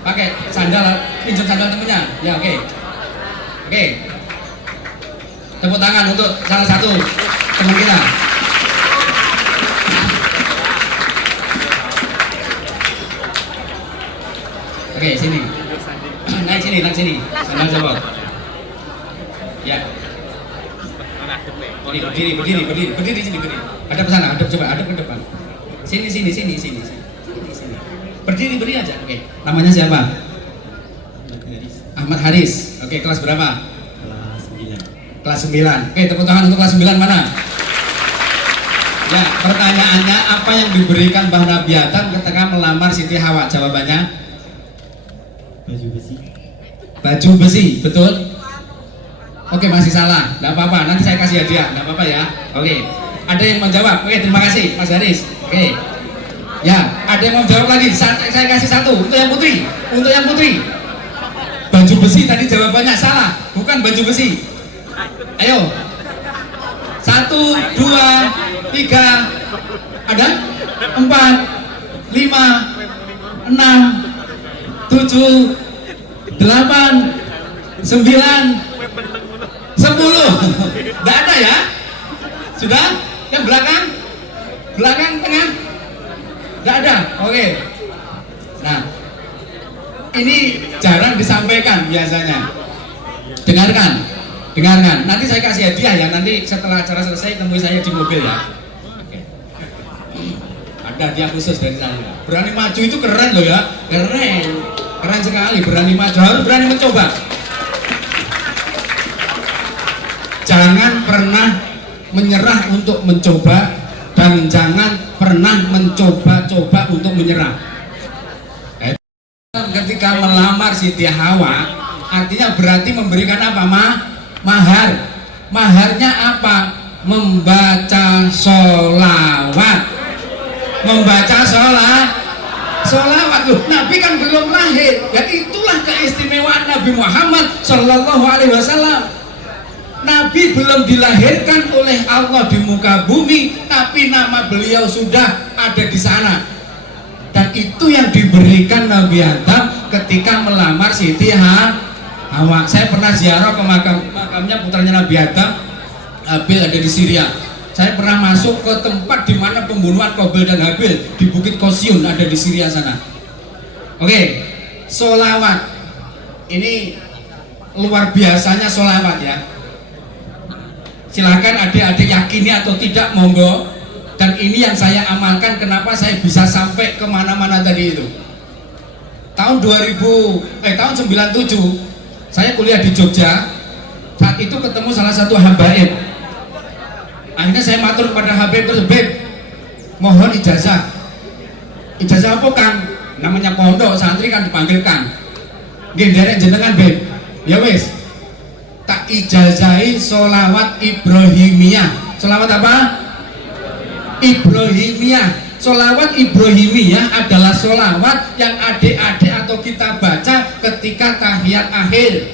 Pakai sandal, pinjam sandal temennya. Ya oke. Tepuk tangan untuk salah satu teman kita. Oke, sini. Naik sini. Sandal copot. Ya. Berdiri sini. Hadap ke sana, coba hadap ke depan. Sini. Berdiri aja. Oke. Namanya siapa? Ahmad Haris. Oke, kelas berapa? Kelas 9. Oke, tepuk tangan untuk kelas 9 mana? Ya, pertanyaannya apa yang diberikan Mbah Nabi Adam ketika melamar Siti Hawa? Jawabannya? Baju besi, betul? Oke, masih salah. Tidak apa-apa, nanti saya kasih hadiah. Tidak apa-apa ya. Oke. Ada yang mau jawab? Oke, terima kasih Mas Haris. Oke. Ya, ada yang mau jawab lagi? Saya kasih satu untuk yang putri. Baju besi tadi jawabannya salah, bukan baju besi. Ayo. 1, 2, 3. Ada? 4, 5, 6, 7, 8, 9, 10. Tidak ada ya? Sudah? Yang belakang? Belakang, tengah? Tidak ada. Oke. Nah, ini jarang disampaikan biasanya. Dengarkan. Nanti saya kasih hadiah ya. Nanti setelah acara selesai temui saya di mobil ya. Oke. Ada hadiah khusus dari saya. Berani maju itu keren loh ya. Keren sekali. Berani maju, harus berani mencoba. Jangan pernah menyerah untuk mencoba, dan jangan pernah mencoba-coba untuk menyerah. Ketika melamar Siti Hawa, artinya berarti memberikan apa? Mahar. Maharnya apa? Membaca sholawat. Membaca sholawat. Loh, Nabi kan belum lahir. Ya itulah keistimewaan Nabi Muhammad Shallallahu Alaihi Wasallam. Nabi belum dilahirkan oleh Allah di muka bumi, tapi nama beliau sudah ada di sana. Dan itu yang diberikan Nabi Adam ketika melamar Siti Hawa. Saya pernah ziarah ke makamnya putranya Nabi Adam, Habil, ada di Syria. Saya pernah masuk ke tempat di mana pembunuhan Qabil dan Habil di Bukit Qosyun, ada di Syria sana. Oke, sholawat. Ini luar biasanya sholawat ya. Silahkan adik-adik yakini atau tidak, monggo. Dan ini yang saya amalkan, kenapa saya bisa sampai kemana-mana tadi itu. Tahun 97 saya kuliah di Jogja. Saat itu ketemu salah satu habaib. Akhirnya saya matur kepada habaib tersebut, mohon ijazah. Ijazah apa Kang? Namanya pondok, santri kan dipanggilkan. Nggih nderek jenengan, Beb. Ya wis. Tak ijazahi sholawat Ibrahimiyah. Sholawat apa? Ibrahimiyah. Sholawat Ibrahimiyah adalah sholawat yang adik-adik atau kita baca ketika tahiyat akhir.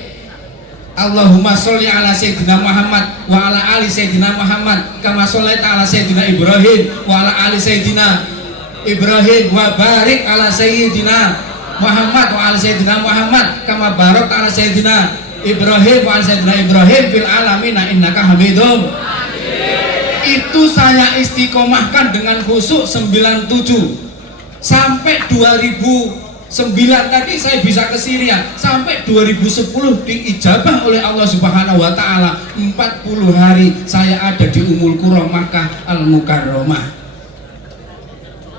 Allahumma sholli ala Sayyidina Muhammad wa ala ali Sayyidina Muhammad kama shollaita ala Sayyidina Ibrahim wa ala ali Sayyidina Ibrahim wa barik ala Sayyidina Muhammad wa ala Sayyidina Muhammad kama barakta ala Sayyidina Ibrahim wa ala Sayyidina Ibrahim fil alamin innaka hamidum. Itu saya istiqomahkan dengan khusyuk 97 sampai 2009 tadi saya bisa ke Syria, sampai 2010 diijabah oleh Allah Subhanahu wa taala. 40 hari saya ada di Ummul Qura Makkah Al Mukarramah.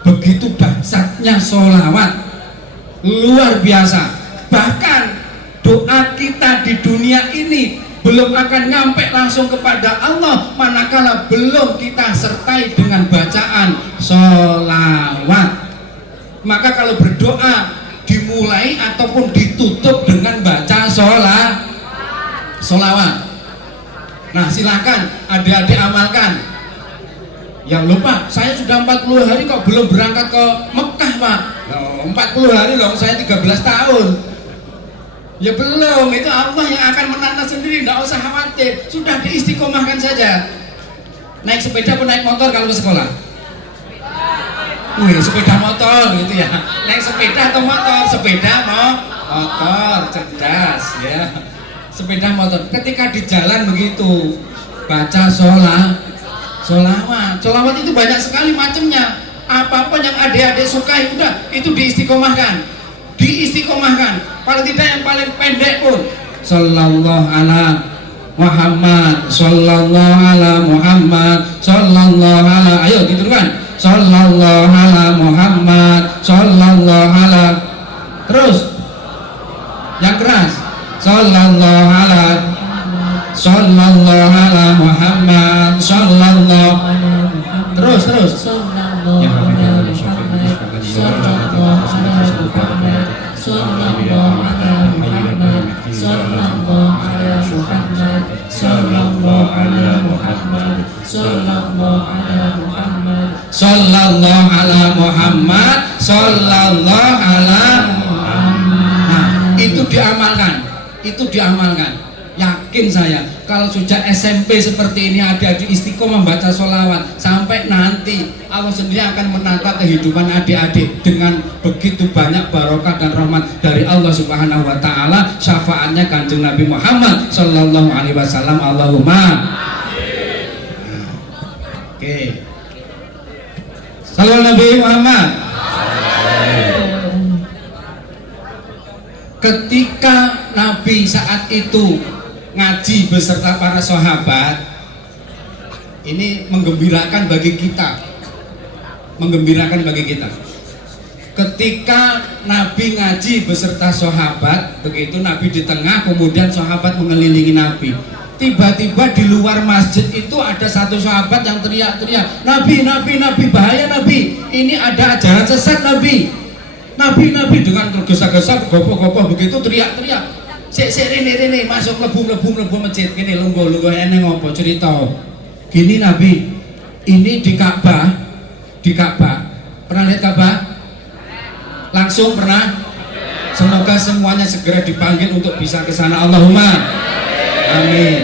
Begitu dahsyatnya sholawat, luar biasa. Bahkan doa kita di dunia ini belum akan nyampe langsung kepada Allah manakala belum kita sertai dengan bacaan sholawat. Maka kalau berdoa dimulai ataupun ditutup dengan baca sholawat. Nah silahkan adik-adik amalkan. Ya lupa, saya sudah 40 hari kok belum berangkat ke Mekah Pak. 40 hari loh, saya 13 tahun. Ya belum, itu Allah yang akan menata sendiri, tidak usah khawatir. Sudah diistiqomahkan saja. Naik sepeda pun naik motor kalau ke sekolah. Wih, sepeda motor gitu ya. Naik sepeda atau motor? Sepeda motor, cerdas ya. Sepeda motor. Ketika di jalan begitu, baca sholawat. Sholawat itu banyak sekali macamnya. Apapun yang adik-adik suka itu diistiqomahkan. Paling tidak yang paling pendek pun sallallahu ala Muhammad, sallallahu ala Muhammad, sallallahu ala, ayo diturukan, sallallahu ala Muhammad, sallallahu ala, terus yang keras, sallallahu ala Muhammad, sallallahu, terus ya sallallahu ala Muhammad. Nah, itu diamalkan. Yakin saya kalau sejak SMP seperti ini adik-adik istiqomah membaca sholawat, sampai nanti Allah sendiri akan menata kehidupan adik-adik dengan begitu banyak barokah dan rahmat dari Allah Subhanahu wa taala, syafaatnya Kanjeng Nabi Muhammad sallallahu alaihi wasallam. Allahumma amin. Oke. Nabi Muhammad. Ketika Nabi saat itu ngaji beserta para sahabat, ini menggembirakan bagi kita, menggembirakan bagi kita. Ketika Nabi ngaji beserta sahabat, begitu Nabi di tengah, kemudian sahabat mengelilingi Nabi. Tiba-tiba di luar masjid itu ada satu sahabat yang teriak-teriak, Nabi, Nabi, Nabi, bahaya Nabi, ini ada ajaran sesat Nabi. Nabi dengan tergesa-gesa, gopoh-gopoh begitu teriak-teriak. Sik rene masuk lebu masjid. Gini lungguh eneng ngopo cerita. Gini Nabi, ini di Ka'bah. Pernah lihat Ka'bah? Langsung pernah? Semoga semuanya segera dipanggil untuk bisa ke sana. Allahumma amin.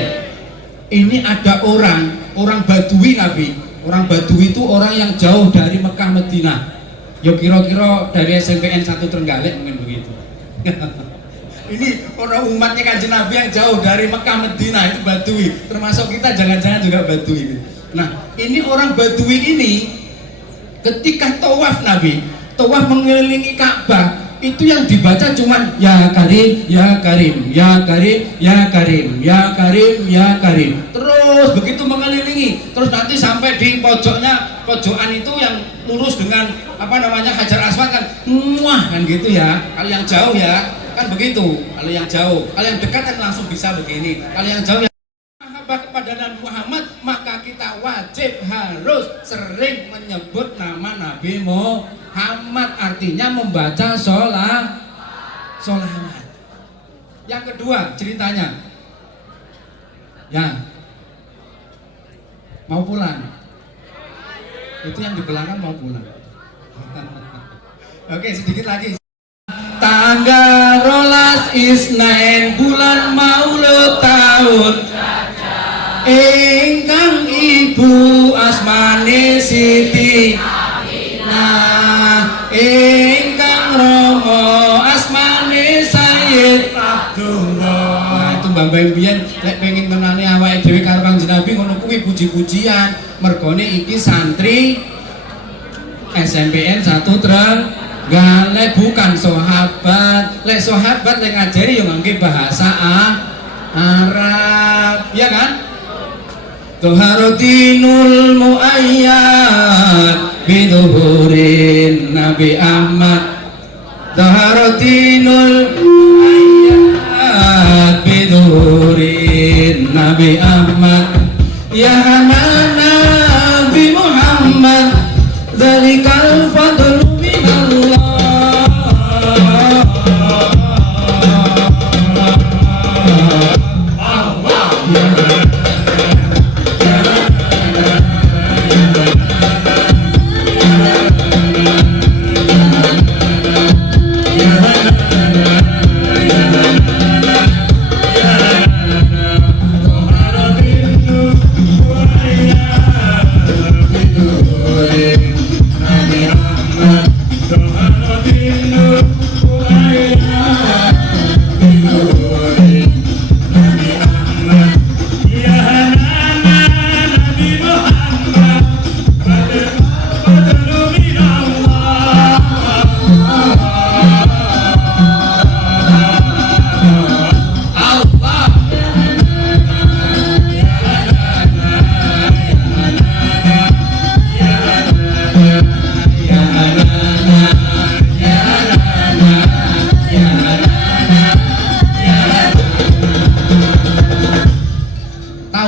Ini ada orang Badui Nabi. Orang Badui itu orang yang jauh dari Mekah Madinah. Ya kira-kira dari SMPN 1 Trenggalek mungkin begitu. Ini orang umatnya Kanjeng Nabi yang jauh dari Mekah Madinah, itu Badui. Termasuk kita jangan-jangan juga Badui. Nah, ini orang Badui ini ketika tawaf Nabi, tawaf mengelilingi Ka'bah, itu yang dibaca cuman ya Karim, ya Karim, ya Karim, ya Karim, ya Karim, ya Karim. Terus begitu mengelilingi, terus nanti sampai di pojokan itu yang lurus dengan Hajar Aswad kan, muah kan gitu ya. Kalau yang jauh ya kan begitu. Kalau yang jauh, kalau yang dekat kan langsung bisa begini. Kalau yang jauh ya kepada Nabi Muhammad, maka kita wajib harus sering menyebut nama Nabi Muhammad, artinya membaca sholawat. Yang kedua ceritanya, ya mau pulang, itu yang di belakang mau pulang. Oke, sedikit lagi. Tanggal rolas Isnain bulan Maulud tahun ingkang ibu asmane Siti Nah ingkang Romo asmane Sayyid Abdullah. Nah itu mbak-mbak mbiyen lek pengen menani awake dhewe karo Kanjeng Nabi ngono kuwi puji-pujian. Mergone iki santri SMPN 1 Trenggalek bukan sahabat. Lek sahabat lek ngajari yo ngangge bahasa Arab, ya kan? Tuharutinul muayyad biduhurin Nabi Ahmad. Tuharutinul muayyad biduhurin Nabi Ahmad. Ya Nabi Muhammad, dzalikal fadlu minallah.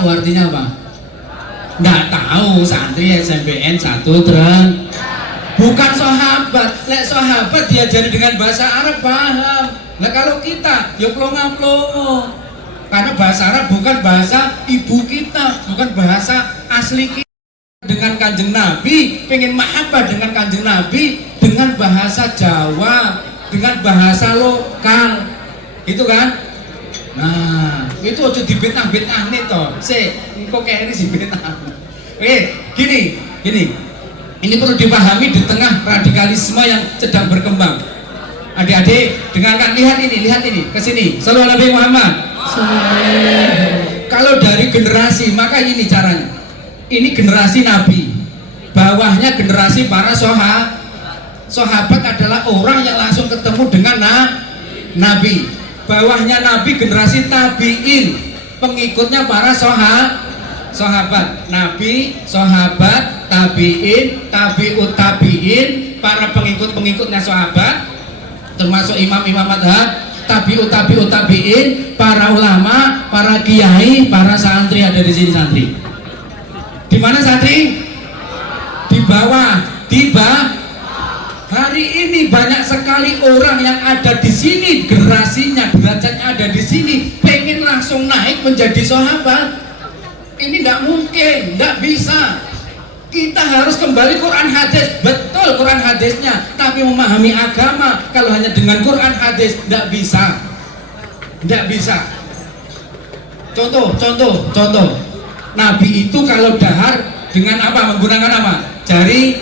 Artinya apa? Nggak tahu. Santri SMPN 1 bukan sahabat. Lek sahabat diajari dengan bahasa Arab paham. Nah kalau kita ya plonga-plongo, karena bahasa Arab bukan bahasa ibu kita, bukan bahasa asli kita. Dengan Kanjeng Nabi, pengen mahabbah dengan Kanjeng Nabi dengan bahasa Jawa, dengan bahasa lokal, gitu kan? Nah, itu aja dibetah-betah nih toh. Kok kayak ini sih betah. Oke, gini. Ini perlu dipahami di tengah radikalisme yang sedang berkembang. Adik-adik, dengarkan, lihat ini, ke sini. Sallallahu Nabi Muhammad. Kalau dari generasi, maka ini caranya. Ini generasi Nabi. bawahnya generasi para sahabat adalah orang yang langsung ketemu dengan Nabi. Bawahnya Nabi generasi tabiin, pengikutnya para sahabat. Nabi, sahabat, tabiin, tabiut tabiin, para pengikutnya sahabat, termasuk imam-imam madhab, tabiut tabiin, para ulama, para kiai, para santri. Ada di sini santri. Di mana santri? Di bawah. Hari ini banyak sekali orang yang ada di sini, generasinya, derajatnya ada di sini, pengen langsung naik menjadi sahabat. Ini tidak mungkin, tidak bisa. Kita harus kembali Quran hadis. Betul Quran hadisnya, tapi memahami agama kalau hanya dengan Quran hadis tidak bisa. Tidak bisa. Contoh. Nabi itu kalau dahar dengan apa? Menggunakan apa? Jari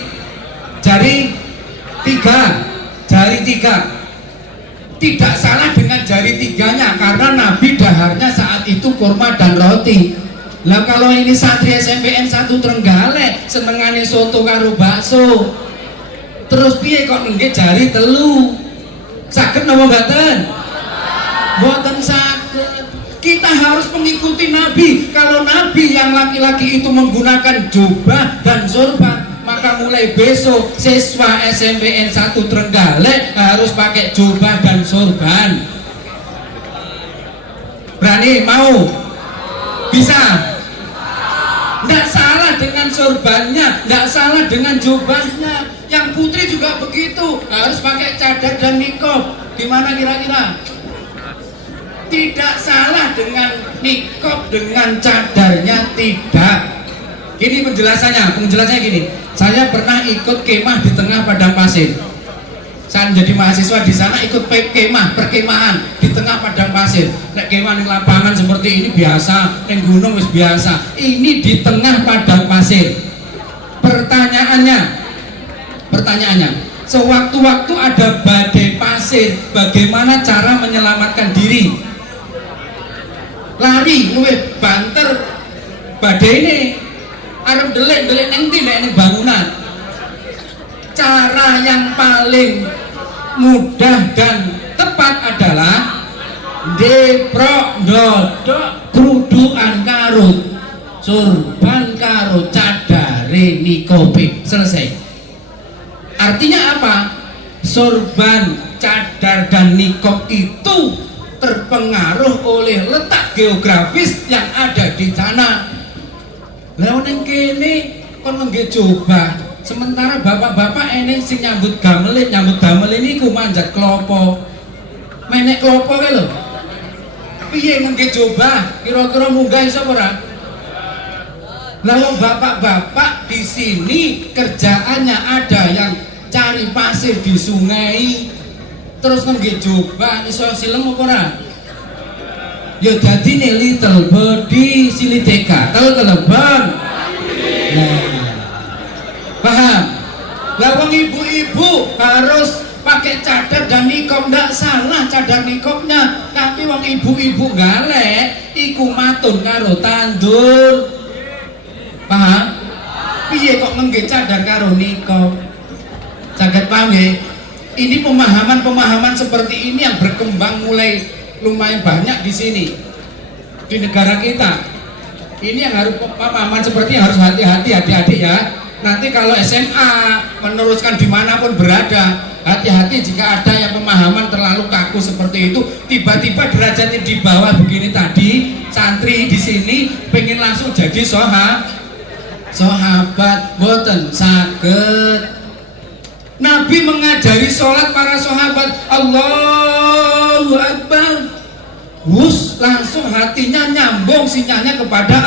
tiga. Tidak salah dengan jari tiganya, karena Nabi daharnya saat itu kurma dan roti. Lah kalau ini santri SMPN 1 Trenggalek senengane soto karo bakso, terus piye kok nggih jari telu? Saged napa mboten? Mboten saged. Kita harus mengikuti Nabi. Kalau Nabi yang laki-laki itu menggunakan jubah dan sorban, maka mulai besok siswa SMPN 1 Trenggalek harus pakai jubah dan sorban. Berani? Mau? Bisa? Tidak salah dengan sorbannya, tidak salah dengan jubahnya. Yang putri juga begitu, harus pakai cadar dan nikob. Gimana kira-kira? Tidak salah dengan nikob, dengan cadarnya, tidak. Ini penjelasannya gini. Saya pernah ikut kemah di tengah padang pasir. Saya menjadi mahasiswa di sana, ikut perkemahan di tengah padang pasir. Nek kemah di lapangan seperti ini biasa, ning gunung wis biasa. Ini di tengah padang pasir. Pertanyaannya, sewaktu-waktu ada badai pasir, bagaimana cara menyelamatkan diri? Lari, luwih banter badai ini. Arep delik nanti nek bangunan. Cara yang paling mudah dan tepat adalah deprok dodok krudukan karo sorban karo cadare nikobe, selesai. Artinya apa? Sorban, cadar dan nikob itu terpengaruh oleh letak geografis yang ada di sana. Lah ning kene kon ngge coba, sementara bapak-bapak ini sing nyambut gamelin niku manjat klopo. Menek klopo kae lho. Piye ngge coba? Kira-kira munggah iso ora? Lah bapak-bapak di sini kerjaannya ada yang cari pasir di sungai, terus ngge coba iso silem apa ora? Ya dadi nih little body siliteka kelebon. Nah, paham? Lah wong ibu-ibu harus pakai cadar dan nikob, ndak salah cadar nikobnya, tapi wong ibu-ibu galek iku matun karo tandur. Paham? Piye kok ngengge cadar karo nikob? Saged paham nggih? Ini pemahaman seperti ini yang berkembang mulai lumayan banyak di sini, di negara kita. Ini yang harus pemahaman seperti harus hati-hati adik-adik ya. Nanti kalau SMA meneruskan dimanapun berada, hati-hati jika ada yang pemahaman terlalu kaku seperti itu, tiba-tiba derajatnya di bawah begini tadi, santri di sini pengen langsung jadi sahabat, boten saged. Nabi mengajari sholat para sahabat, Allahu Akbar, langsung hatinya nyambung sinyalnya kepada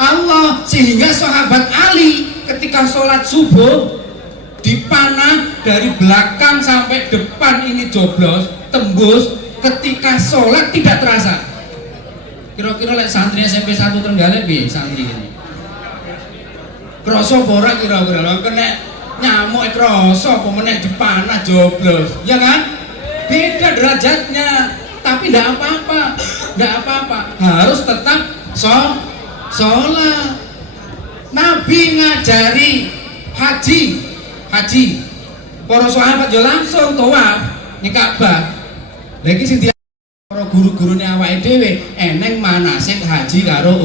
Allah, sehingga sahabat Ali ketika sholat subuh dipanah dari belakang sampai depan ini joblos, tembus, ketika sholat tidak terasa. Kira-kira lek santri SMP 1 Trenggalek piye santri ini? Kroso ora kira-kira lho kena nyamuk kroso apa meneh dipanah joblos, ya kan? Beda derajatnya, tapi tidak apa-apa, harus tetap sholat. Nabi ngajari haji para sahabat yo langsung tawaf ning Ka'bah. Lha iki sing para guru-gurune awake dhewe eneng manasik haji karo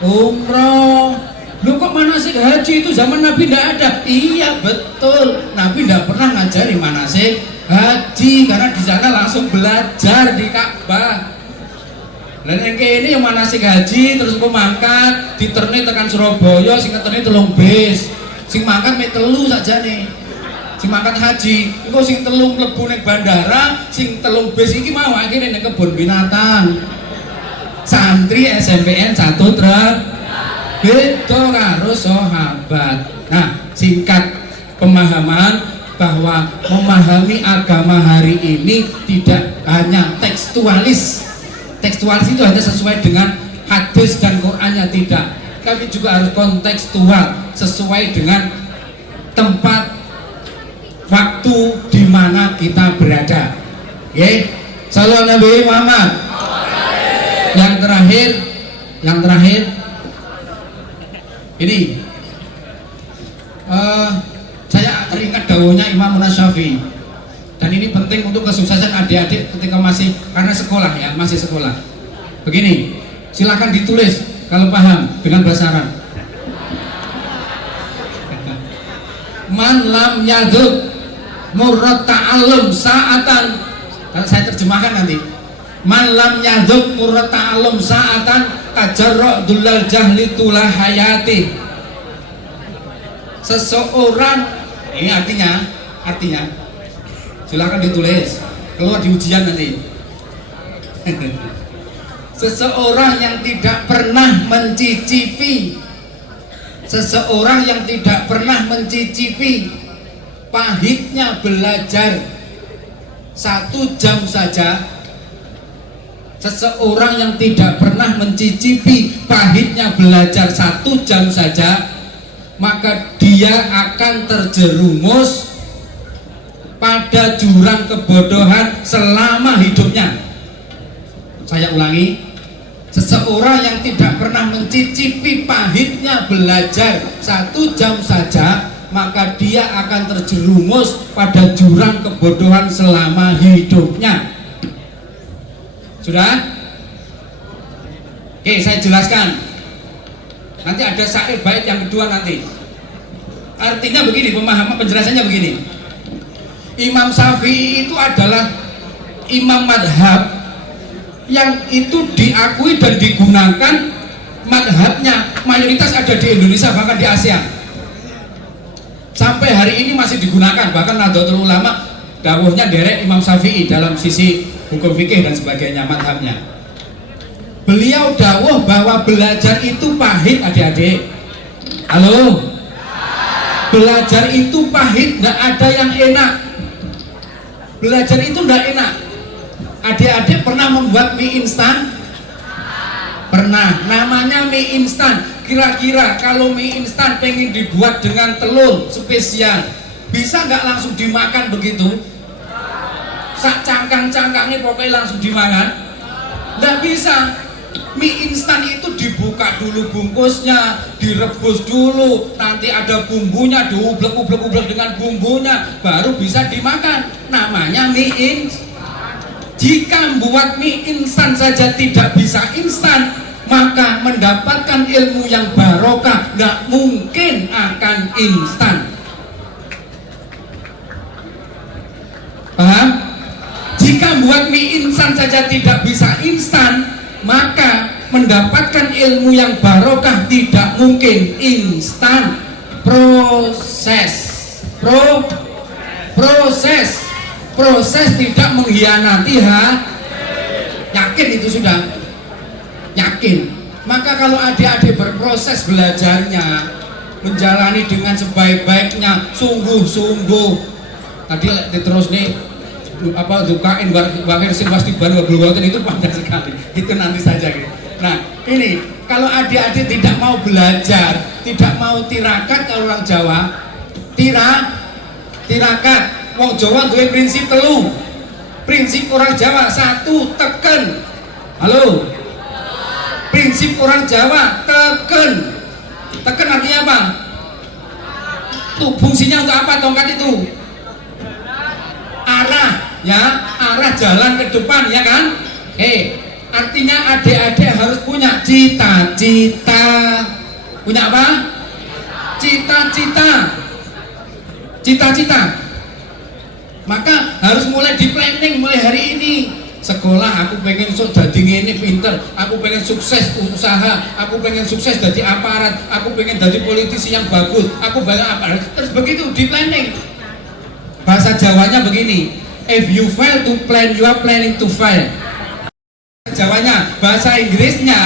umroh. Lu kok manasik haji itu zaman Nabi tidak ada? Iya betul, Nabi tidak pernah ngajari manasik haji karena di sana langsung belajar di Ka'bah. Dan yang kayak ini yang manasik haji terus mangkat diterni tekan Surabaya, sing ngeteni 3 bis, sing mangkat mek 3 saja nih. Sing mangkat haji, engko sing 3 mlebu ning bandara, sing 3 bis iki mau akhirnya ning kebun binatang. Santri SMPN 1 truk beda karo sahabat. Nah, singkat pemahaman bahwa memahami agama hari ini tidak hanya tekstualis itu hanya sesuai dengan hadis dan Qur'annya, tidak, tapi juga harus kontekstual sesuai dengan tempat waktu di mana kita berada. Salam Nabi Muhammad. Yang terakhir ini saya teringat dawuhnya Imam Syafi'i, dan ini penting untuk kesuksesan adik-adik ketika karena sekolah ya, masih sekolah. Begini, silakan ditulis kalau paham dengan bahasa Arab. Man lam yaduk murrat ta'allum sa'atan, saya terjemahkan nanti. Man lam yaduk murrat ta'allum sa'atan kajarra dullal jahli tula hayati. Seseorang, ini artinya silakan ditulis, keluar di ujian nanti. Seseorang yang tidak pernah mencicipi pahitnya belajar 1 jam saja. Seseorang yang tidak pernah mencicipi pahitnya belajar 1 jam saja, maka dia akan terjerumus pada jurang kebodohan selama hidupnya. Saya ulangi, seseorang yang tidak pernah mencicipi pahitnya belajar 1 jam saja, maka dia akan terjerumus pada jurang kebodohan selama hidupnya. Sudah? Oke, saya jelaskan. Nanti ada syair bait yang kedua nanti. Artinya begini, pemahaman penjelasannya begini. Imam Syafi'i itu adalah imam madhab yang itu diakui dan digunakan madhabnya mayoritas ada di Indonesia, bahkan di Asia. Sampai hari ini masih digunakan, bahkan Nahdlatul Ulama dawuhnya derek Imam Syafi'i dalam sisi hukum fikih dan sebagainya madhabnya. Beliau dawuh bahwa belajar itu pahit, adik-adik. Halo? Belajar itu pahit, nggak ada yang enak. Belajar itu nggak enak. Adik-adik pernah membuat mie instan? Pernah. Namanya mie instan. Kira-kira kalau mie instan pengen dibuat dengan telur spesial, bisa nggak langsung dimakan begitu? Sak cangkang-cangkangnya pokoknya langsung dimakan? Nggak bisa. Mie instan itu dibuka dulu bungkusnya, direbus dulu, nanti ada bumbunya, diublek-ublek dengan bumbunya, baru bisa dimakan. Namanya mie instan. Jika membuat mie instan saja tidak bisa instan, maka mendapatkan ilmu yang barokah nggak mungkin akan instan. Paham? Jika membuat mie instan saja tidak bisa instan, maka mendapatkan ilmu yang barokah tidak mungkin instan. Proses tidak mengkhianati yakin itu sudah yakin. Maka kalau adik-adik berproses belajarnya, menjalani dengan sebaik-baiknya, sungguh-sungguh, tadi terus nih dukain wakil sin pasti baru itu panjang sekali, itu nanti saja gitu. Nah ini kalau adik-adik tidak mau belajar, tidak mau tirakat, kalau orang Jawa tirakat. Wong Jawa duwe prinsip telu. Prinsip orang Jawa 1, teken. Halo. Prinsip orang Jawa teken. Teken artinya apa? Tuh fungsinya untuk apa tongkat itu? Arah, ya, arah jalan ke depan, ya kan? Artinya adik-adik harus punya cita-cita. Punya apa? Cita-cita. Cita-cita. Maka harus mulai di planning mulai hari ini. Sekolah aku pengen jadi ngene pinter, aku pengen sukses usaha, aku pengen sukses jadi aparat, aku pengen jadi politisi yang bagus, aku pengen aparat. Terus begitu di planning. Bahasa Jawanya begini, if you fail to plan, you are planning to fail. Jawanya, bahasa Inggrisnya,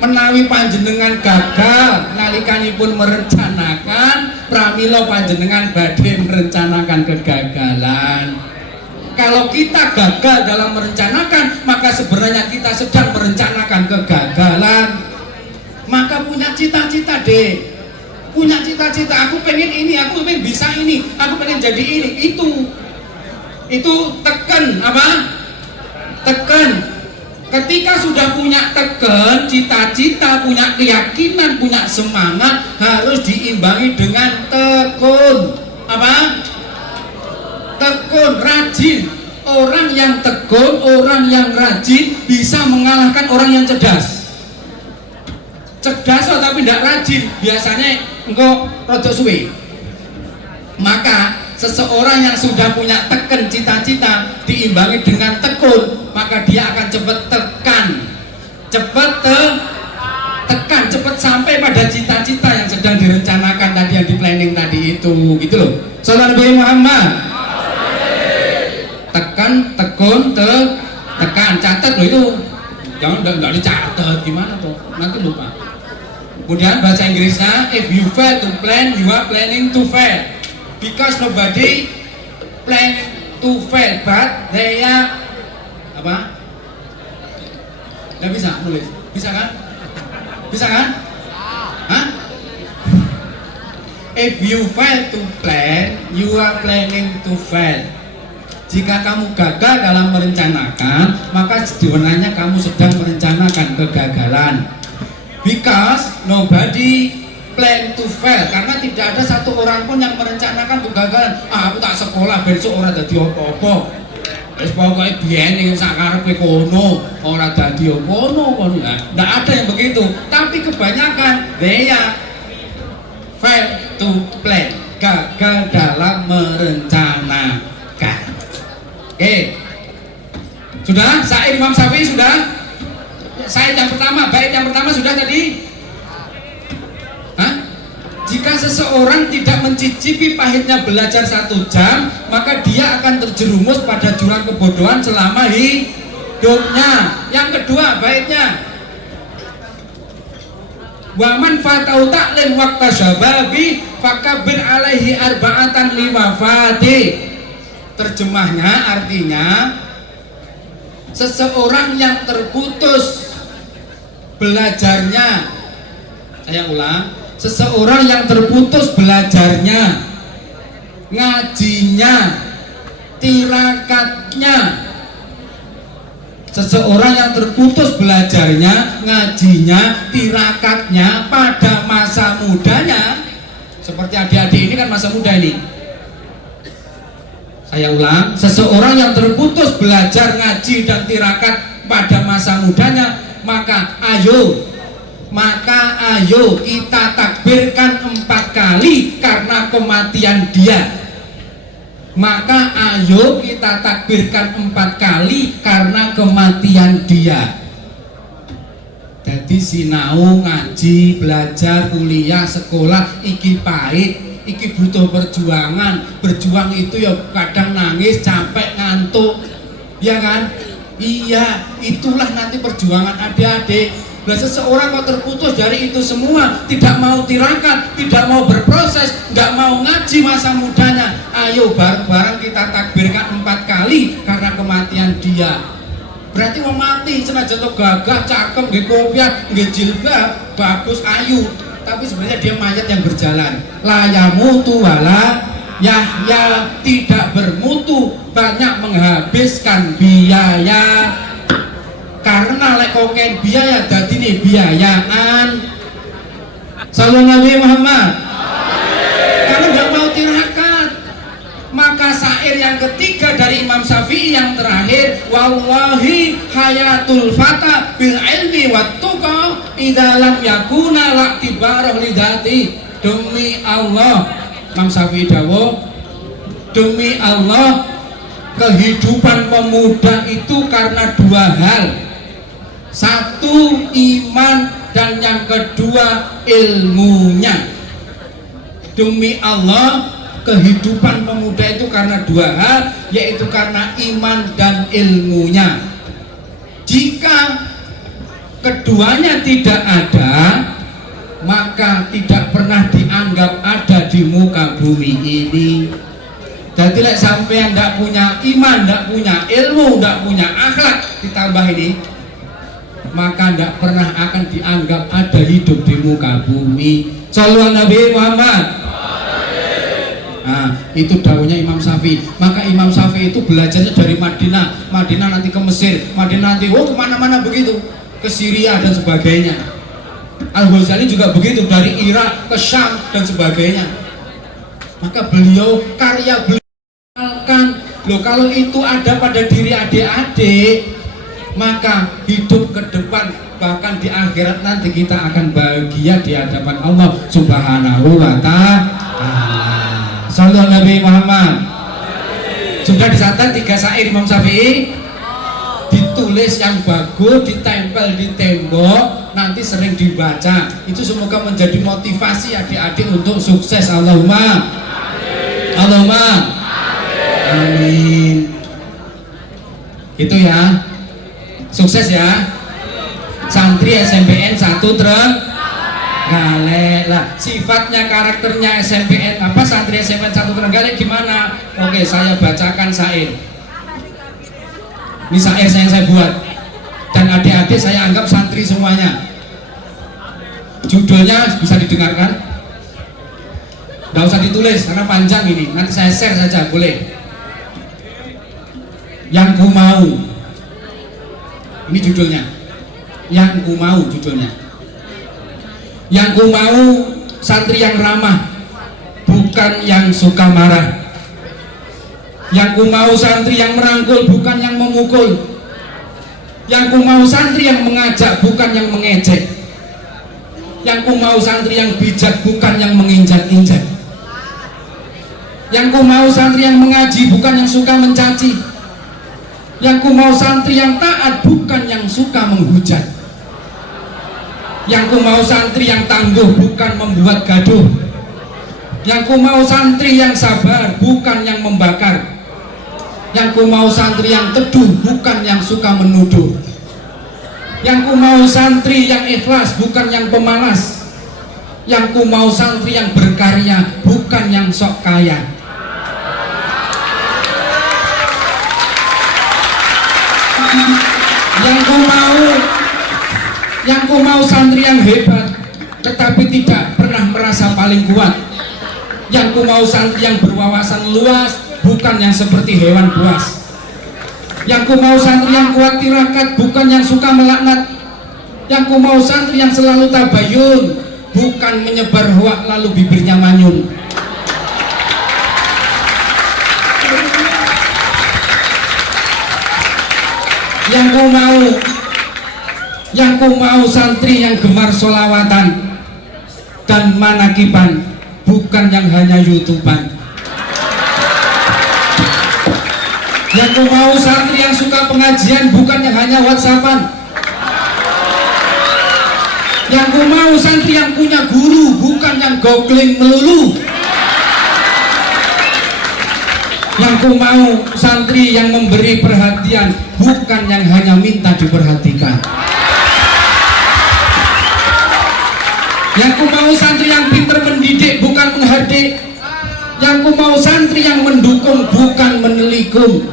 menawi panjenengan gagal nalikanipun merencanakan, pramila panjenengan badhe merencanakan kegagalan. Kalau kita gagal dalam merencanakan, maka sebenarnya kita sedang merencanakan kegagalan. Maka punya cita-cita deh, punya cita-cita. Aku pengen ini, aku pengen bisa ini, aku pengen jadi ini. Itu tekan apa? Tekan. Ketika sudah punya tekan, cita-cita, punya keyakinan, punya semangat, harus diimbangi dengan tekun. Apa? Tekun, rajin. Orang yang tekun, orang yang rajin bisa mengalahkan orang yang cerdas. Cerdas tapi tidak rajin, biasanya engkau rodok suwe. Maka seseorang yang sudah punya tekan cita-cita diimbangi dengan tekun, maka dia akan cepat tekan, cepat sampai pada cita-cita yang sedang direncanakan tadi, yang di planning tadi itu, gitu loh. Sallallahu Nabi Muhammad. Tekan, tekun, tekan, catat loh itu. Jangan nggak dicatat, gimana tuh? Nanti lupa. Kemudian bahasa Inggrisnya, if you fail to plan, you are planning to fail. Because nobody plan to fail, but they are apa? Nggak bisa nulis, bisa kan? Bisa kan? Hah? If you fail to plan, you are planning to fail. Jika kamu gagal dalam merencanakan, maka sebenarnya kamu sedang merencanakan kegagalan. Because nobody plan to fail, karena tidak ada satu orang pun yang merencanakan kegagalan. Aku tak sekolah besok orang dadi apa-apa. Wis pokoke biyen ning sakarepe kono, ora dadi apa-apa kono. Enggak ada yang begitu. Tapi kebanyakan they fail to plan, gagal dalam merencanakan. Sudah? Syair Imam Syafi'i sudah? Syair yang pertama, bait yang pertama sudah tadi? Jika seseorang tidak mencicipi pahitnya belajar 1 jam, maka dia akan terjerumus pada jurang kebodohan selama hidupnya. Yang kedua baitnya, waman fatau taklim waktu syababi fakabir alaihi arba'atan liwafati. Terjemahnya artinya, seseorang yang terputus belajarnya, saya ulang, seseorang yang terputus belajarnya, ngajinya, tirakatnya. Seseorang yang terputus belajarnya, ngajinya, tirakatnya pada masa mudanya, seperti adik-adik ini kan masa muda ini. Saya ulang, seseorang yang terputus belajar, ngaji, dan tirakat pada masa mudanya, maka ayo kita takbirkan 4 kali karena kematian dia. Maka ayo kita takbirkan 4 kali karena kematian dia. Jadi sinau, ngaji, belajar, kuliah, sekolah, iki pahit, iki butuh perjuangan. Berjuang itu ya kadang nangis, capek, ngantuk, ya kan? Iya, itulah nanti perjuangan adik-adik. Nah, seseorang kok terputus dari itu semua, tidak mau tirakat, tidak mau berproses, nggak mau ngaji masa mudanya. Ayo bareng-bareng kita takbirkan 4 kali karena kematian dia. Berarti mau mati, senajan to gagah, cakep, nggih kopiah, nggih jilbab, bagus, ayu, tapi sebenarnya dia mayat yang berjalan. La yamutu wala yahya, tidak bermutu, banyak menghabiskan biaya. Karena lek koken biaya dadi nih biayaan. Sallallahu Nabi Muhammad. Karena syair yang ketiga dari Imam Syafi'i yang terakhir, wallahi hayatul fata bil ilmi wat tuqa idza lam yakuna la'tibarah lidati. Demi Allah, Imam Syafi'i dawuh, demi Allah, kehidupan pemuda itu karena dua hal. Satu, iman, dan yang kedua, ilmunya. Demi Allah, kehidupan pemuda itu karena dua hal, yaitu karena iman dan ilmunya. Jika keduanya tidak ada, maka tidak pernah dianggap ada di muka bumi ini. Jadi lek sampean tidak punya iman, tidak punya ilmu, tidak punya akhlak, ditambah ini, maka tidak pernah akan dianggap ada hidup di muka bumi. Sallallahu Nabi Muhammad. Nah, itu dawuhnya Imam Syafi'i. Maka Imam Syafi'i itu belajarnya dari Madinah, Madinah nanti ke Mesir, Madinah nanti kemana-mana begitu, ke Syria dan sebagainya. Al-Ghazali juga begitu, dari Irak ke Syam dan sebagainya. Maka beliau, karya beliau loh, kalau itu ada pada diri adik-adik, maka hidup ke depan, bahkan di akhirat nanti kita akan bahagia di hadapan Allah Subhanahu wa ta'ala. Sallallahu Nabi Muhammad. Sudah dicatat 3 syair Imam Syafi'i, ditulis yang bagus, ditempel di tembok, nanti sering dibaca. Itu semoga menjadi motivasi adik-adik untuk sukses. Allahumma Allahumma amin. Itu ya, sukses ya. Santri SMPN 1 Trenggalek lah. Sifatnya, karakternya SMPN apa, santri SMPN 1 Trenggalek gimana? Oke, saya bacakan syair. Ini syair yang saya buat, dan adik-adik saya anggap santri semuanya. Judulnya bisa didengarkan, nggak usah ditulis karena panjang ini, nanti saya share saja boleh. Yang ku mau, ini judulnya. Yang ku mau judulnya. Yang ku mau santri yang ramah, bukan yang suka marah. Yang ku mau santri yang merangkul, bukan yang memukul. Yang ku mau santri yang mengajak, bukan yang mengejek. Yang ku mau santri yang bijak, bukan yang menginjak-injak. Yang ku mau santri yang mengaji, bukan yang suka mencaci. Yang ku mau santri yang taat, bukan yang suka menghujat. Yang ku mau santri yang tangguh, bukan membuat gaduh. Yang ku mau santri yang sabar, bukan yang membakar. Yang ku mau santri yang teduh, bukan yang suka menuduh. Yang ku mau santri yang ikhlas, bukan yang pemalas. Yang ku mau santri yang berkarya, bukan yang sok kaya. Yang ku mau santri yang hebat, tetapi tidak pernah merasa paling kuat. Yang ku mau santri yang berwawasan luas, bukan yang seperti hewan buas. Yang ku mau santri yang kuat tirakat, bukan yang suka melaknat. Yang ku mau santri yang selalu tabayun, bukan menyebar hoak lalu bibirnya manyun. Yang ku mau santri yang gemar sholawatan dan manakiban, bukan yang hanya youtuban. Yang ku mau santri yang suka pengajian, bukan yang hanya whatsappan. Yang ku mau santri yang punya guru, bukan yang googling melulu. Yang ku mau santri yang memberi perhatian, bukan yang hanya minta diperhatikan. Yang ku mau santri yang pintar mendidik, bukan menghardik. Yang ku mau santri yang mendukung, bukan menelikung.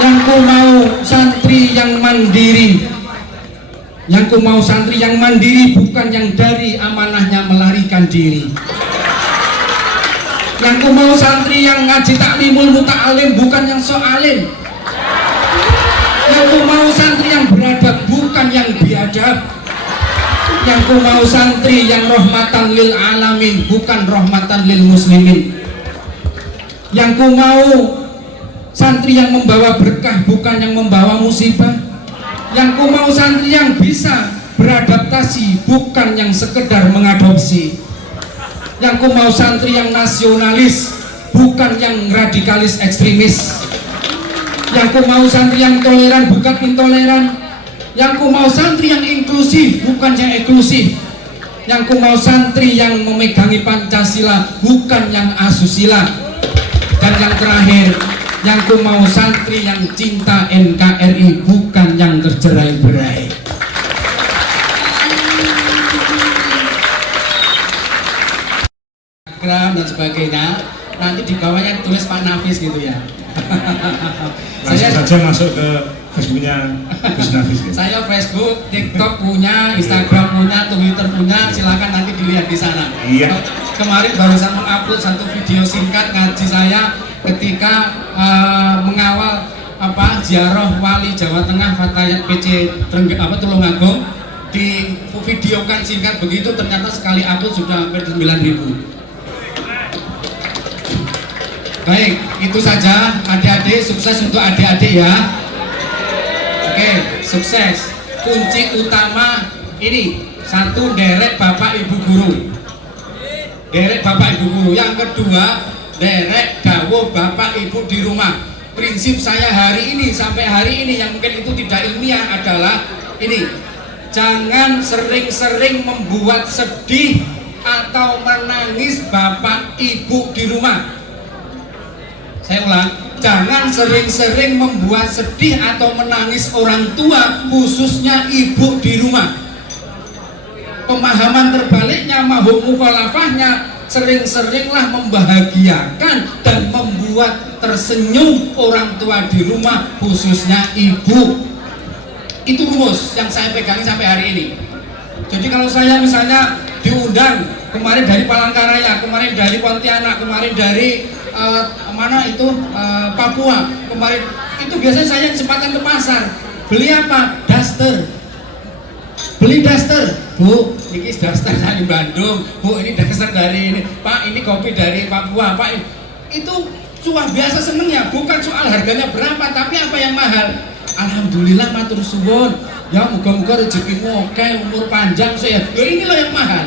Yang ku mau santri yang mandiri. Yang ku mau santri yang mandiri, bukan yang dari amanahnya melarikan diri. Yang ku mau santri yang ngaji taklimul muta'alim, bukan yang sok alim. Yang ku mau santri yang beradab, bukan yang biadab. Yang ku mau santri yang rahmatan lil alamin, bukan rahmatan lil muslimin. Yang ku mau santri yang membawa berkah, bukan yang membawa musibah. Yang ku mau santri yang bisa beradaptasi, bukan yang sekedar mengadopsi. Yang ku mau santri yang nasionalis, bukan yang radikalis ekstremis. Yang ku mau santri yang toleran, bukan intoleran. Yang ku mau santri yang inklusif, bukan yang eksklusif. Yang ku mau santri yang memegangi Pancasila, bukan yang asusila. Dan yang terakhir, yang ku mau santri yang cinta NKRI, bukan yang tercerai-berai. Dan sebagainya, nanti di bawahnya tulis Pak Nafis gitu ya. Langsung saja masuk ke Facebooknya Gus Nafis ya? Saya Facebook, TikTok punya, Instagram punya, Twitter punya, silakan nanti dilihat di sana. Iya. Kemarin barusan mengupload satu video singkat ngaji saya ketika mengawal ziarah wali Jawa Tengah Fatayat PC Tulungagung. Di videokan singkat begitu, ternyata sekali upload sudah hampir 9.000. Baik, itu saja adik-adik, sukses untuk adik-adik ya. Oke, sukses. Kunci utama ini, satu, derek Bapak Ibu guru. Derek Bapak Ibu guru. Yang kedua, derek dawuh Bapak Ibu di rumah. Prinsip saya hari ini sampai hari ini yang mungkin itu tidak ilmiah adalah ini. Jangan sering-sering membuat sedih atau menangis Bapak Ibu di rumah. Saya ulang, jangan sering-sering membuat sedih atau menangis orang tua, khususnya ibu di rumah. Pemahaman terbaliknya, mahum mukhalafahnya, sering-seringlah membahagiakan dan membuat tersenyum orang tua di rumah, khususnya ibu. Itu rumus yang saya pegangi sampai hari ini. Jadi kalau saya misalnya diundang kemarin dari Palangkaraya, kemarin dari Pontianak, kemarin dari Papua, kemarin itu biasanya saya kesempatan ke pasar. Beli apa? Daster. Beli daster. Bu, ini daster dari Bandung. Bu, ini daster dari ini. Pak, ini kopi dari Papua. Pak, itu luar biasa senengnya. Bukan soal harganya berapa, tapi apa yang mahal. Alhamdulillah matur suwun. Ya moga-moga rezekimu oke, umur panjang sehat. Ya inilah yang mahal.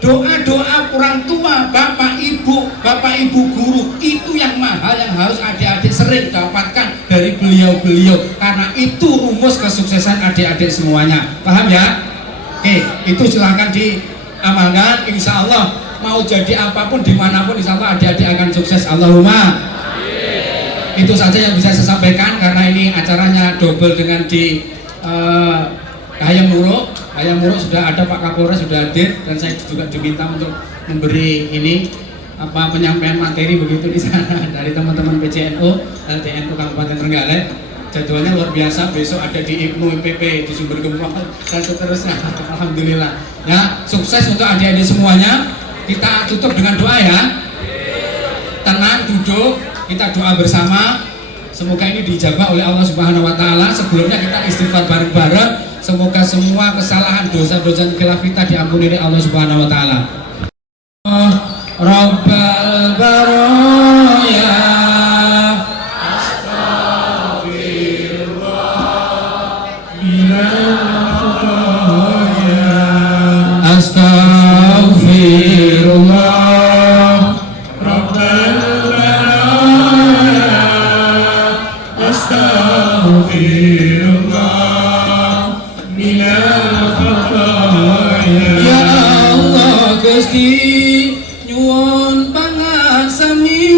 Doa-doa orang tua, bapak ibu guru, itu yang mahal yang harus adik-adik sering dapatkan dari beliau-beliau, karena itu rumus kesuksesan adik-adik semuanya. Paham ya? Oke, itu silahkan diamalkan. Insya Allah mau jadi apapun dimanapun, insya Allah adik-adik akan sukses. Allahumma. Itu saja yang bisa saya sampaikan, karena ini acaranya double dengan di Hayam Muruk sudah ada, Pak Kapolres sudah hadir, dan saya juga diminta untuk memberi ini penyampaian materi begitu di sana dari teman-teman PCNU, LTNU Kabupaten Trenggalek. Jadwalnya luar biasa, besok ada di IPNU IPP di Sumber Gempol dan seterusnya. Alhamdulillah. Ya, sukses untuk adik-adik semuanya. Kita tutup dengan doa ya. Tenang, duduk, kita doa bersama. Semoga ini dijabah oleh Allah Subhanahu wa taala. Sebelumnya kita istighfar bareng-bareng. Semoga semua kesalahan, dosa-dosa khilaf kita diampuni oleh Allah Subhanahu wa taala. Rabbal baraya astaghfirullah astaghfirullah Rabbal baraya astaghfirullah minal khataya. Ya Allah Gusti nyuwun pangarsami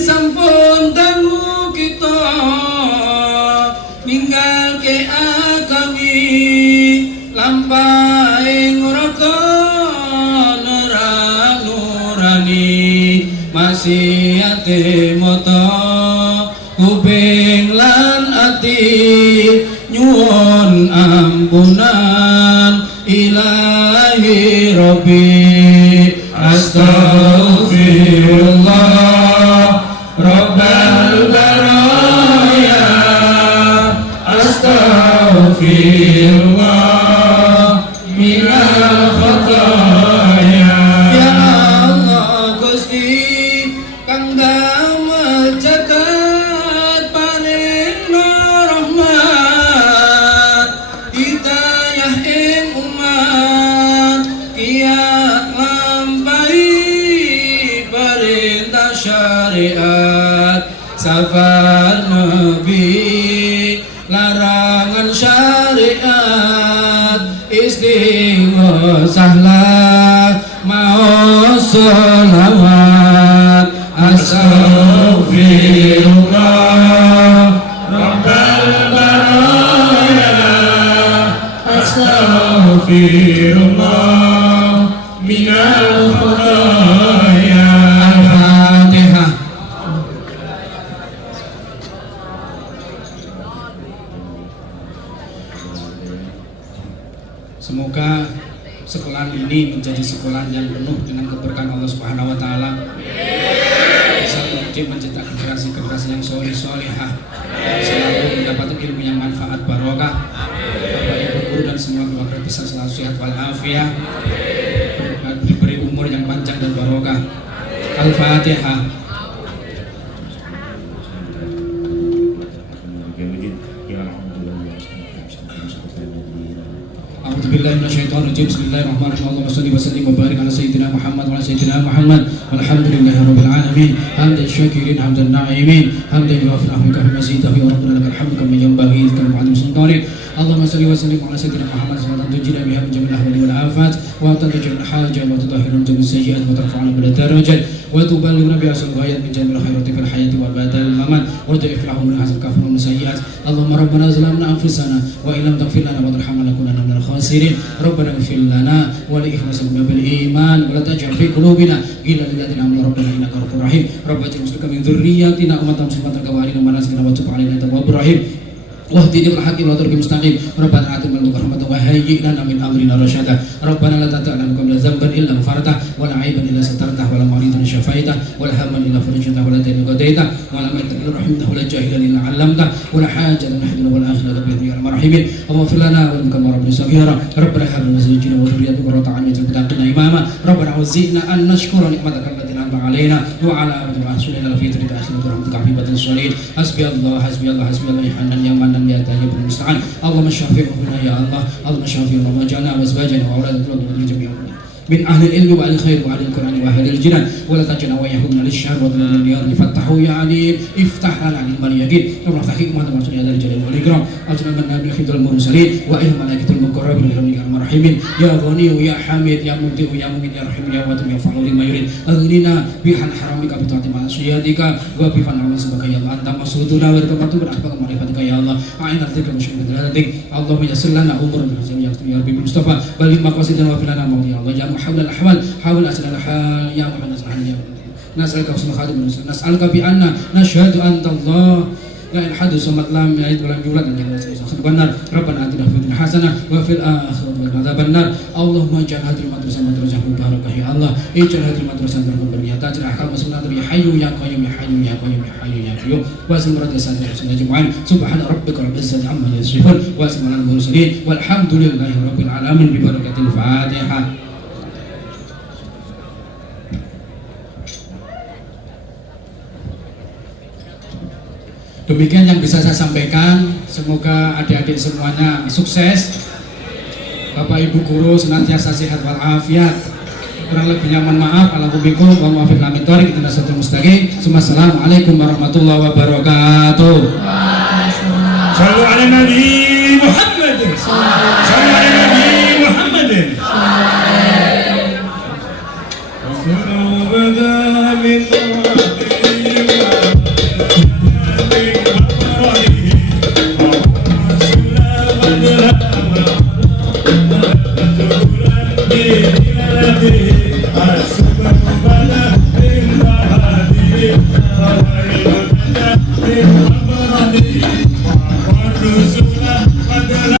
sampun dangu kita ninggalke agami lampahe neraka nurani masih ate mata kuping lan ati nyuwun ampunan ilahi rabbi astaghfirullah rabbal baraya astaghfirullah minal khataya. Ya Allah Gusti kang istighosah lah mau sholawat astaghfirullah rabbal baraya astaghfirullah minal khotaya. Al-Fatihah. Semoga sekolah ini menjadi sekolah yang penuh dengan keberkahan Allah Subhanahu wa taala. Bisa mendidik mencetak generasi-generasi yang soleh-solehah, selalu mendapatkan ilmu yang manfaat barokah. Bapak Ibu guru dan semua keluarga bisa selalu sehat walafiat, diberi umur yang panjang dan barokah. Al-Fatihah. A'udzubillahi minasyaitonirrajim. Bismillahirrahmanirrahim. Allahumma shalli wa sallim wa barik ala sayyidina Muhammad wa ala sayyidina Muhammad. Walhamdulillahirabbil alamin. Hamdan syakirin hamdan na'imin. Hamdan yuwafi rahmaka fi mazidihi wa rabbana lakal hamdu kama yanbaghi li kalimati sultanik. Allahumma shalli wa sallim ala sayyidina Muhammad sallallahu tunjina biha min jami'il ahwali wal afat wa tanjina hajat wa tutahhiruna min sayyi'at wa tarfa'una bil darajat wa tuballighuna bi asal ghayat min jami'il khairati fil hayati wa ba'dal mamat wa ta'iflahu min hasil kafir min sayyi'at. Allahumma rabbana zalamna anfusana wa illam taghfir lana wa tarhamna lakunanna minal khasirin. Rabbana ighfir lana wa li ikhlasina bil iman wa la taj'al fi qulubina ghillan lil ladzina amanu rabbana innaka ra'ufur rahim. Rabbana ij'alna min dzurriyyatina ummatan muslimatan wa arina manasika wa tub 'alaina ya tawwabur rahim. واهدني بالحق وترك مستقيم ربنا آتنا من لدنك رحمة وهيئ لنا من أمرنا رشدا ربنا لا تدع لنا قبل ذنبا إلا غفرته ولا عيبا إلا سترته ولا مريضا شفيته ولا هما إلا فرجته ولا دينا قضيته ولا ميتا إلا رحمته ولا جاهلا إلا علمته ولا حاجة لنا حدنا ولا آخرة بيدك يا أرحم الراحمين اللهم اغفر لنا ولنا كما ربنا صغيرا ربنا هب لنا زوجنا وذريتنا قرة أعين واجعلنا للمتقين إماما ربنا وزدنا أن نشكر نعمتك التي أنعمت علينا وعلى آبائنا وأجدادنا في تربية أحسن برحمتك في بدن الصالحين حسبي الله حسبي الله حسبي الله يحنن يا من يا تاجب المستعان اللهم اشفع فينا يا الله اللهم اشفع فينا وجعلنا وازواجنا واولادنا من جميع من أهل العلم وأهل الخير وأهل القرآن وأهل الجنان ولا تجعلنا وإياهم من الشر ومن النار فتحوا يا عليم افتح لنا علم اليقين اللهم افتح حكمة ورسول يا ذا الجلال والإكرام أجعل من نبي حفظ المرسلين وإلى الملائكة المقربين إلى الأرحم الراحمين يا غني يا حميد يا مبدئ يا مميت يا رحيم يا وادم يا فعول لما يريد أغننا بحن حرامك بطاعة معصيتك وبفن عمل سبك يا الله أنت مسعودنا وركبت بالأحباب معرفتك يا الله أعين ذكر مشهد ذلك اللهم يسر لنا أمورنا يا ربي بالمصطفى بل مقاصدنا وفي لنا موت يا الله يا حول الأحوال حول أسأل الحال يا محمد نسألك حسن خاتم نسألك بأن نشهد أن الله لا إله إلا صمد لم يلد ولم يولد ولم يكن له كفوا أحد ربنا آتنا في الدنيا حسنة وفي الآخرة حسنة عذاب النار اللهم اجعل هذه المدرسة مدرسة مباركة يا الله اجعل هذه المدرسة مباركة تاج الأحكام والسنة يا حي يا قيوم يا حي يا قيوم يا حي يا قيوم واسم مراد سادة الحسنى أجمعين سبحان ربك رب العزة عما يصفون واسم على المرسلين والحمد لله رب العالمين ببركة الفاتحة. Demikian yang bisa saya sampaikan. Semoga adik-adik semuanya sukses. Bapak Ibu guru senantiasa sehat walafiat. Kurang lebihnya mohon maaf. Alhamdulillah wa muwaffiq ila thoriq inna siratal mustaqim. Assalamualaikum warahmatullahi wabarakatuh. Shallu ala Nabi Muhammad. Shallu ala Nabi Muhammad. Alhamdulillah.